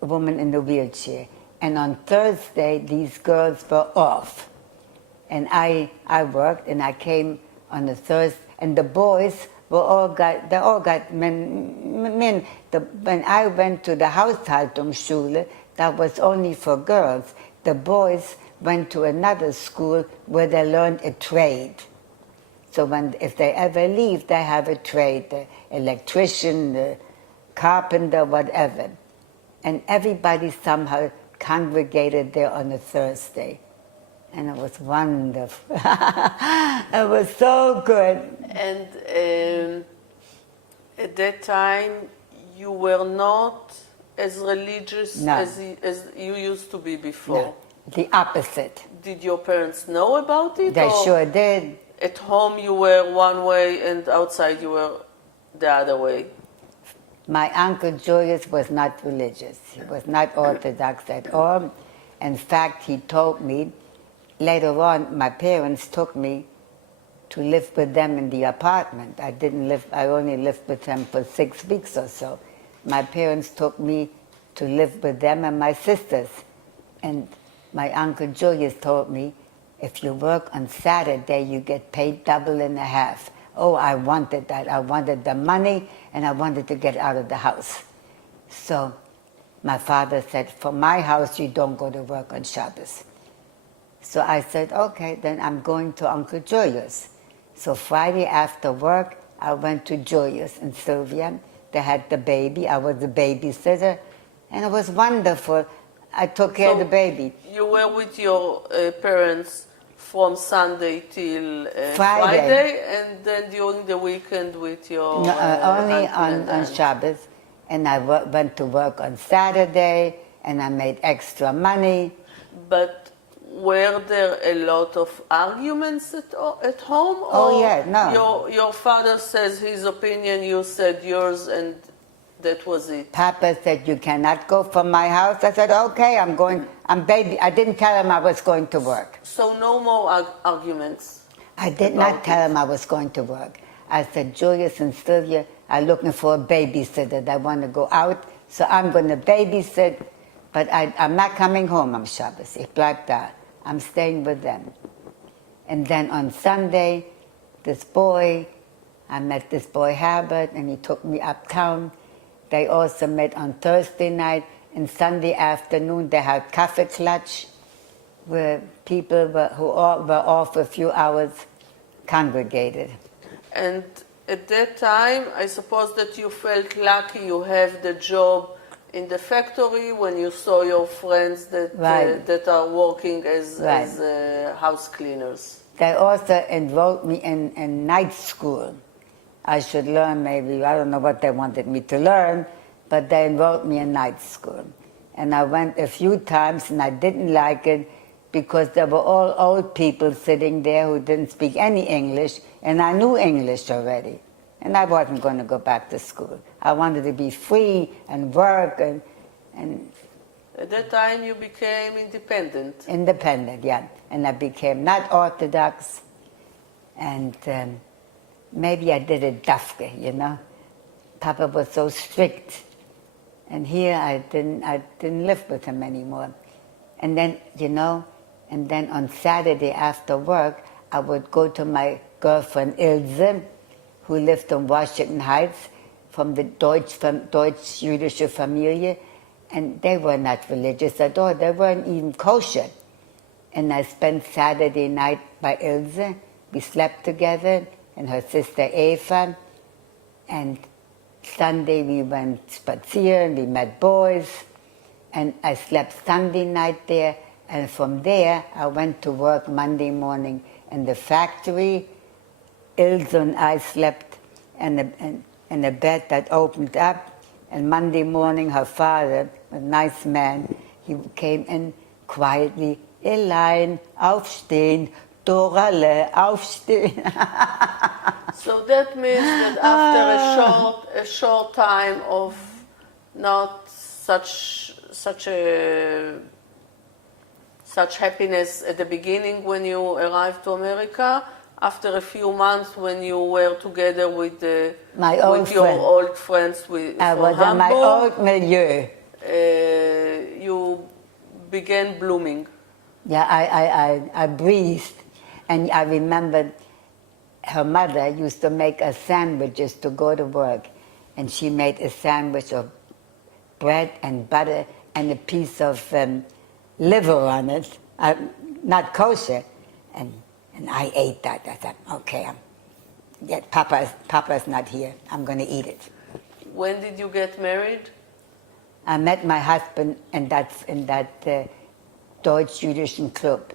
a woman in a wheelchair. And on Thursday, these girls were off. And I worked, and I came on a Thursday, and the boys they all got men. When I went to the Haushaltungsschule, that was only for girls. The boys went to another school where they learned a trade. So if they ever leave, they have a trade, the electrician, the carpenter, whatever. And everybody somehow congregated there on a Thursday. And it was wonderful. It was so good. And at that time, you were not as religious as you used to be before? No, the opposite. Did your parents know about it? They sure did. At home you were one way and outside you were the other way? My Uncle Julius was not religious. He was not Orthodox at all. In fact, he told me, later on, my parents took me to live with them in the apartment. I only lived with them for 6 weeks or so. My parents took me to live with them and my sisters. And my Uncle Julius told me, if you work on Saturday, you get paid double and a half. Oh, I wanted that. I wanted the money, and I wanted to get out of the house. So my father said, for my house, you don't go to work on Shabbos. So I said, okay, then I'm going to Uncle Julius. So Friday after work, I went to Julius and Sylvia. They had the baby. I was the babysitter, and it was wonderful. I took care of the baby. You were with your parents from Sunday till Friday, and then during the weekend with your only on Shabbos. And I went to work on Saturday, and I made extra money. But were there a lot of arguments at home? Oh, yeah, no. Your father says his opinion, you said yours, and that was it. Papa said, you cannot go from my house. I said, okay, I'm baby. I didn't tell him I was going to work. So no more arguments? I did not tell him I was going to work. I said, Julius and Sylvia are looking for a babysitter. They want to go out, so I'm going to babysit, but I'm not coming home on Shabbos. Ich bleib da. I'm staying with them. And then on Sunday, I met this boy Herbert, and he took me uptown. They also met on Thursday night, and Sunday afternoon they had Kaffeeklatsch, where people who were off a few hours congregated. And at that time, I suppose that you felt lucky you have the job in the factory when you saw your friends that are working as house cleaners. They also enrolled me in night school. I should learn maybe, I don't know what they wanted me to learn, but they enrolled me in night school. And I went a few times and I didn't like it because there were all old people sitting there who didn't speak any English, and I knew English already. And I wasn't going to go back to school. I wanted to be free and work and at that time you became independent. Independent, yeah. And I became not Orthodox. And maybe I did it dafke, you know. Papa was so strict. And here I didn't live with him anymore. And then, you know, and then on Saturday after work, I would go to my girlfriend Ilse, who lived in Washington Heights, from the Deutsch-Jüdische Familie, and they were not religious at all. They weren't even kosher. And I spent Saturday night by Ilse. We slept together, and her sister Eva. And Sunday we went spazieren, we met boys. And I slept Sunday night there. And from there, I went to work Monday morning in the factory. Ilse and I slept in a bed that opened up. And Monday morning, her father, a nice man, he came in quietly. Elaine, aufstehen, Dorale, aufstehen. So that means that after a short time of not such happiness at the beginning when you arrived to America, after a few months when you were together with your old friends from Hamburg, my old milieu. You began blooming. Yeah, I breathed, and I remembered her mother used to make us sandwiches to go to work, and she made a sandwich of bread and butter and a piece of liver on it, not kosher, and I ate that. I thought, okay, Papa's not here. I'm going to eat it. When did you get married? I met my husband in that Deutsch-Jüdischen Club.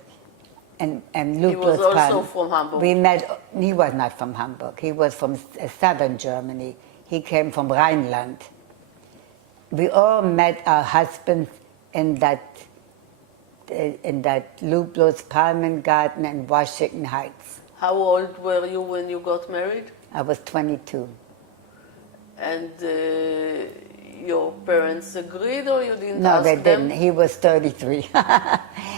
And he was also from Hamburg. He was not from Hamburg. He was from southern Germany. He came from Rhineland. We all met our husbands in that Lublos Palmen Garden in Washington Heights. How old were you when you got married? I was 22. And your parents agreed, or you didn't No, ask they them? didn't. He was 33.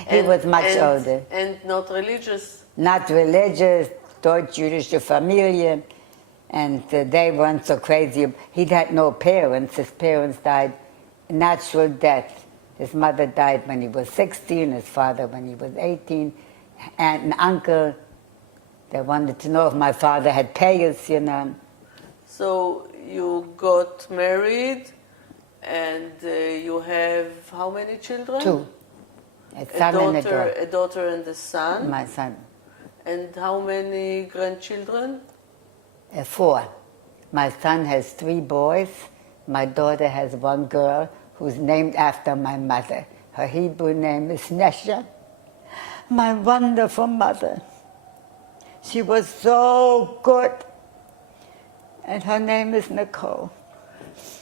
He was much older. And not religious? Not religious, Deutsch-Jüdische Familie. And they weren't so crazy. He had no parents. His parents died natural death. His mother died when he was 16, his father when he was 18. Aunt and uncle, they wanted to know if my father had payers, you know. So you got married, and you have how many children? 2. A son and a daughter. A daughter and a son? My son. And how many grandchildren? 4. My son has 3 boys. My daughter has 1 girl who's named after my mother. Her Hebrew name is Nesha. My wonderful mother. She was so good. And her name is Nicole.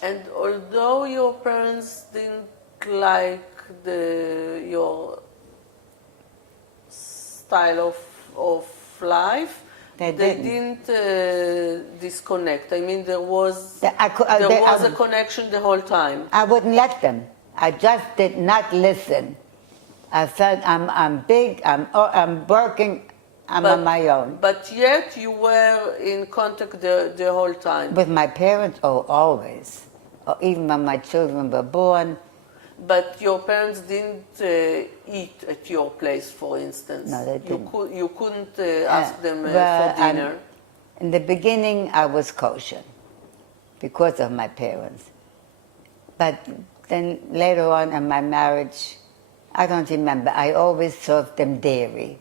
And although your parents didn't like your style of life, they didn't disconnect. I mean, there was a connection the whole time. I wouldn't let them. I just did not listen. I felt I'm big, I'm working, I'm on my own. But yet you were in contact the whole time. With my parents, always. Or even when my children were born. But your parents didn't eat at your place, for instance. No, they didn't. You couldn't ask them for dinner. In the beginning, I was kosher because of my parents. But then later on in my marriage, I don't remember. I always served them dairy.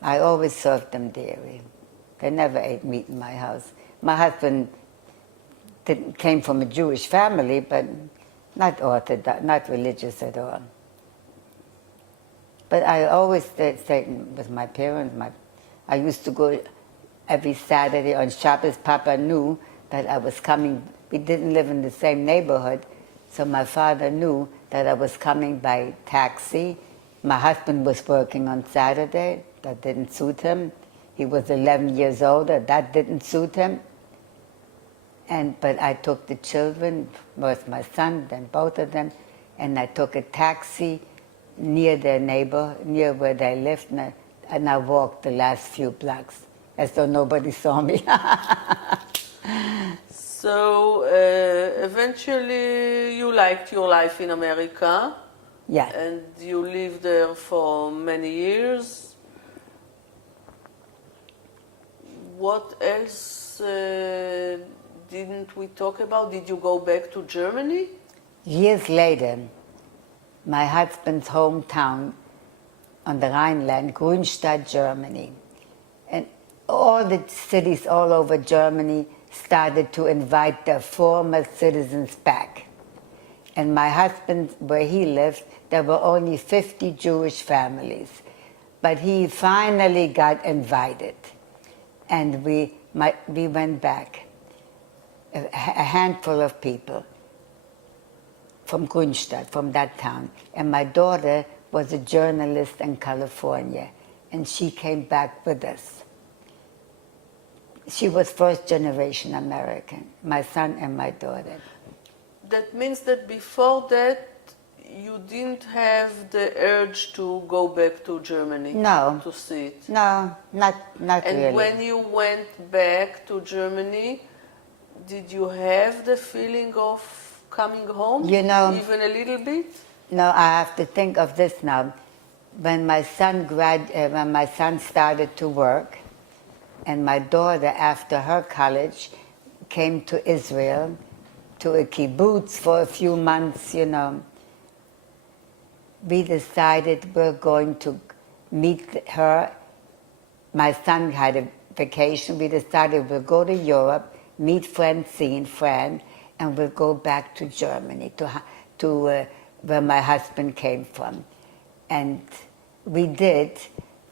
They never ate meat in my house. My husband came from a Jewish family, but not Orthodox, not religious at all. But I always stayed with my parents. I used to go every Saturday on Shabbos. Papa knew that I was coming. We didn't live in the same neighborhood, so my father knew that I was coming by taxi. My husband was working on Saturday. That didn't suit him. He was 11 years older. That didn't suit him. But I took the children, first my son, then both of them, and I took a taxi near their neighbor, near where they lived, and I walked the last few blocks. as though nobody saw me. So eventually you liked your life in America. Yeah. And you lived there for many years. What else didn't we talk about? Did you go back to Germany? Years later, my husband's hometown on the Rhineland, Grünstadt, Germany, and all the cities all over Germany started to invite their former citizens back. And my husband, where he lived, there were only 50 Jewish families. But he finally got invited. And we went back, a handful of people from Grünstadt, from that town. And my daughter was a journalist in California, and she came back with us. She was first generation American, my son and my daughter. That means that before that, you didn't have the urge to go back to Germany? No. To see it? No, not and really. And when you went back to Germany, did you have the feeling of coming home? You know, even a little bit? No, I have to think of this now. When my son started to work, and my daughter, after her college, came to Israel, to a kibbutz for a few months, you know, we decided we're going to meet her. My son had a vacation. We decided we'll go to Europe, meet Fran, and we'll go back to Germany, to where my husband came from. And we did,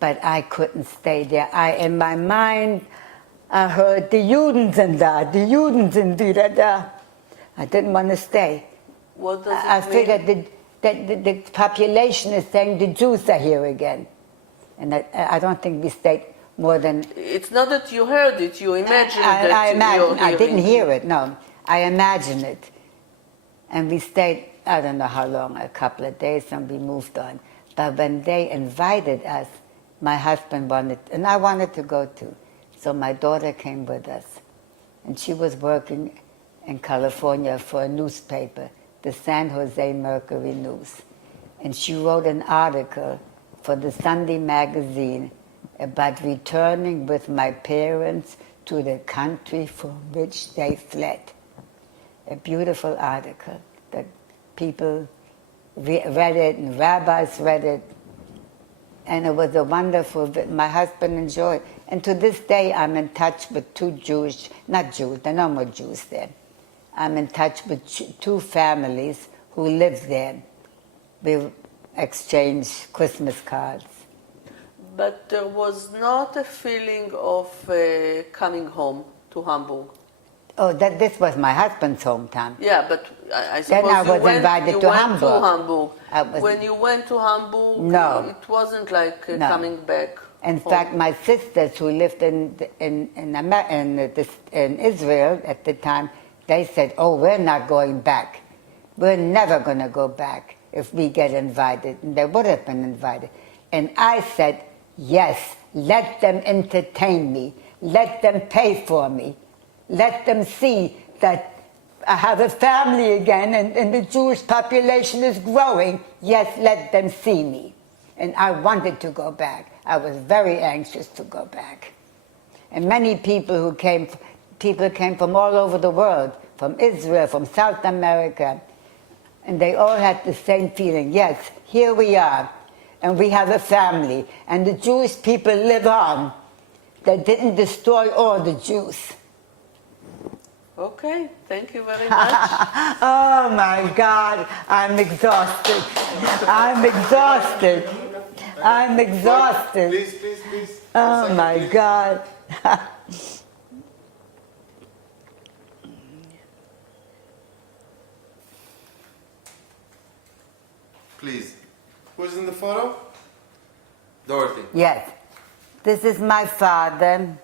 but I couldn't stay there. In my mind, I heard the Juden sind da, die Juden sind wieder da. I didn't want to stay. What does it I mean? figured that the population is saying the Jews are here again. And I don't think we stayed more than... It's not that you heard it, you imagined I didn't hear it, no. I imagined it. And we stayed, I don't know how long, a couple of days, and we moved on. But when they invited us, my husband wanted, and I wanted to go too. So my daughter came with us. And she was working in California for a newspaper, the San Jose Mercury News. And she wrote an article for the Sunday magazine about returning with my parents to the country from which they fled. A beautiful article that people read it and rabbis read it. And it was a wonderful, my husband enjoyed it. And to this day, I'm in touch with two Jewish, not Jews, there are no more Jews there. I'm in touch with two families who live there. We exchange Christmas cards. But there was not a feeling of coming home to Hamburg. Oh, this was my husband's hometown. Yeah, but I suppose then I was invited to Hamburg. When you went to Hamburg, no, it wasn't like coming back. In fact, my sisters who lived in Israel at the time, they said, "Oh, we're not going back. We're never going to go back if we get invited." And they would have been invited. And I said, "Yes, let them entertain me. Let them pay for me. Let them see that I have a family again and the Jewish population is growing. Yes, let them see me." And I wanted to go back. I was very anxious to go back. And many people came from all over the world, from Israel, from South America, and they all had the same feeling. Yes, here we are, and we have a family, and the Jewish people live on. They didn't destroy all the Jews. Okay, thank you very much. Oh my God, I'm exhausted. I'm exhausted. I'm exhausted. Please. Oh my God. Please. Who's in the photo? Dorothy. Yes. This is my father,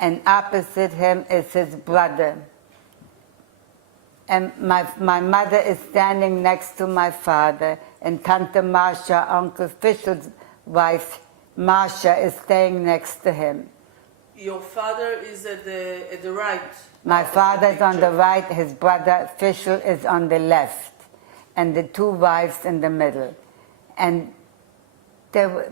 and opposite him is his brother. And my mother is standing next to my father, and Tante Marcia, Uncle Fisher's wife, Marcia, is staying next to him. Your father is at the right. My father's on the right, his brother Fischl is on the left, and the two wives in the middle. And there were,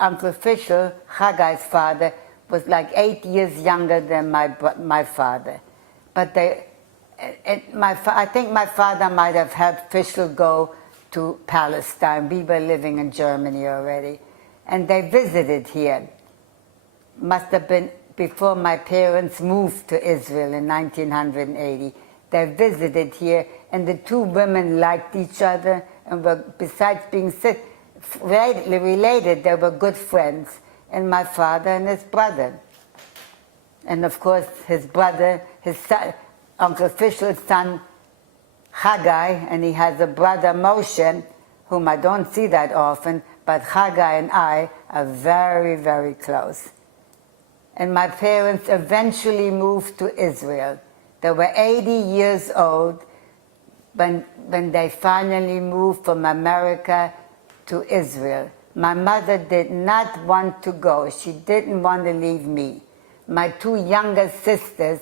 Uncle Fischl, Chaggai's father, was like 8 years younger than my father. But I think my father might have helped Fischl go to Palestine. We were living in Germany already. And they visited here. Must have been before my parents moved to Israel in 1980. They visited here, and the two women liked each other, and were, besides being related, they were good friends. And my father and his brother. And of course, his brother, his son, Uncle Fischl's son, Chaggai, and he has a brother, Moshe, whom I don't see that often, but Chaggai and I are very, very close. And my parents eventually moved to Israel. They were 80 years old when they finally moved from America to Israel. My mother did not want to go. She didn't want to leave me. My two younger sisters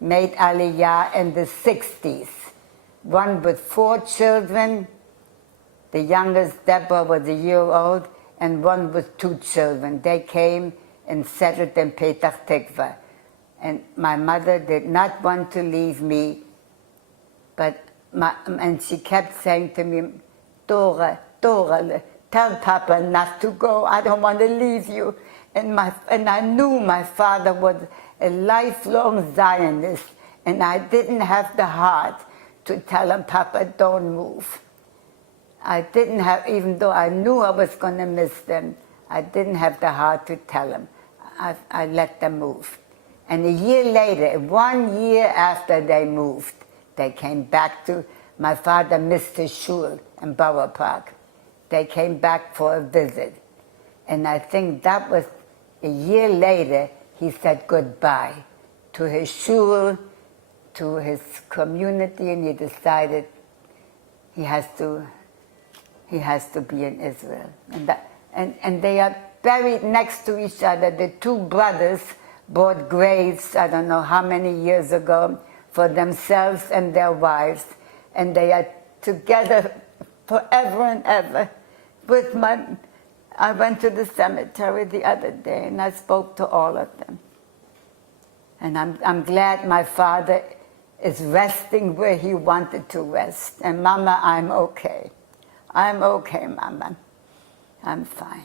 made Aliyah in the 60s. One with 4 children. The youngest, Deborah, was a year old, and one with 2 children. They came and settled in Petach Tikva. And my mother did not want to leave me, and she kept saying to me, Dora, tell Papa not to go. I don't want to leave you. And I knew my father was a lifelong Zionist, and I didn't have the heart to tell him, Papa, don't move. I didn't have, even though I knew I was going to miss them, I didn't have the heart to tell him. I let them move. And a year later, 1 year after they moved, they came back to, my father missed his shul in Borough Park. They came back for a visit. And I think that was a year later, he said goodbye to his shul, to his community, and he decided he has to be in Israel. And they are buried next to each other. The two brothers bought graves, I don't know how many years ago, for themselves and their wives. And they are together forever and ever. I went to the cemetery the other day, and I spoke to all of them. And I'm glad my father is resting where he wanted to rest. And Mama, I'm okay. I'm okay, Mama. I'm fine.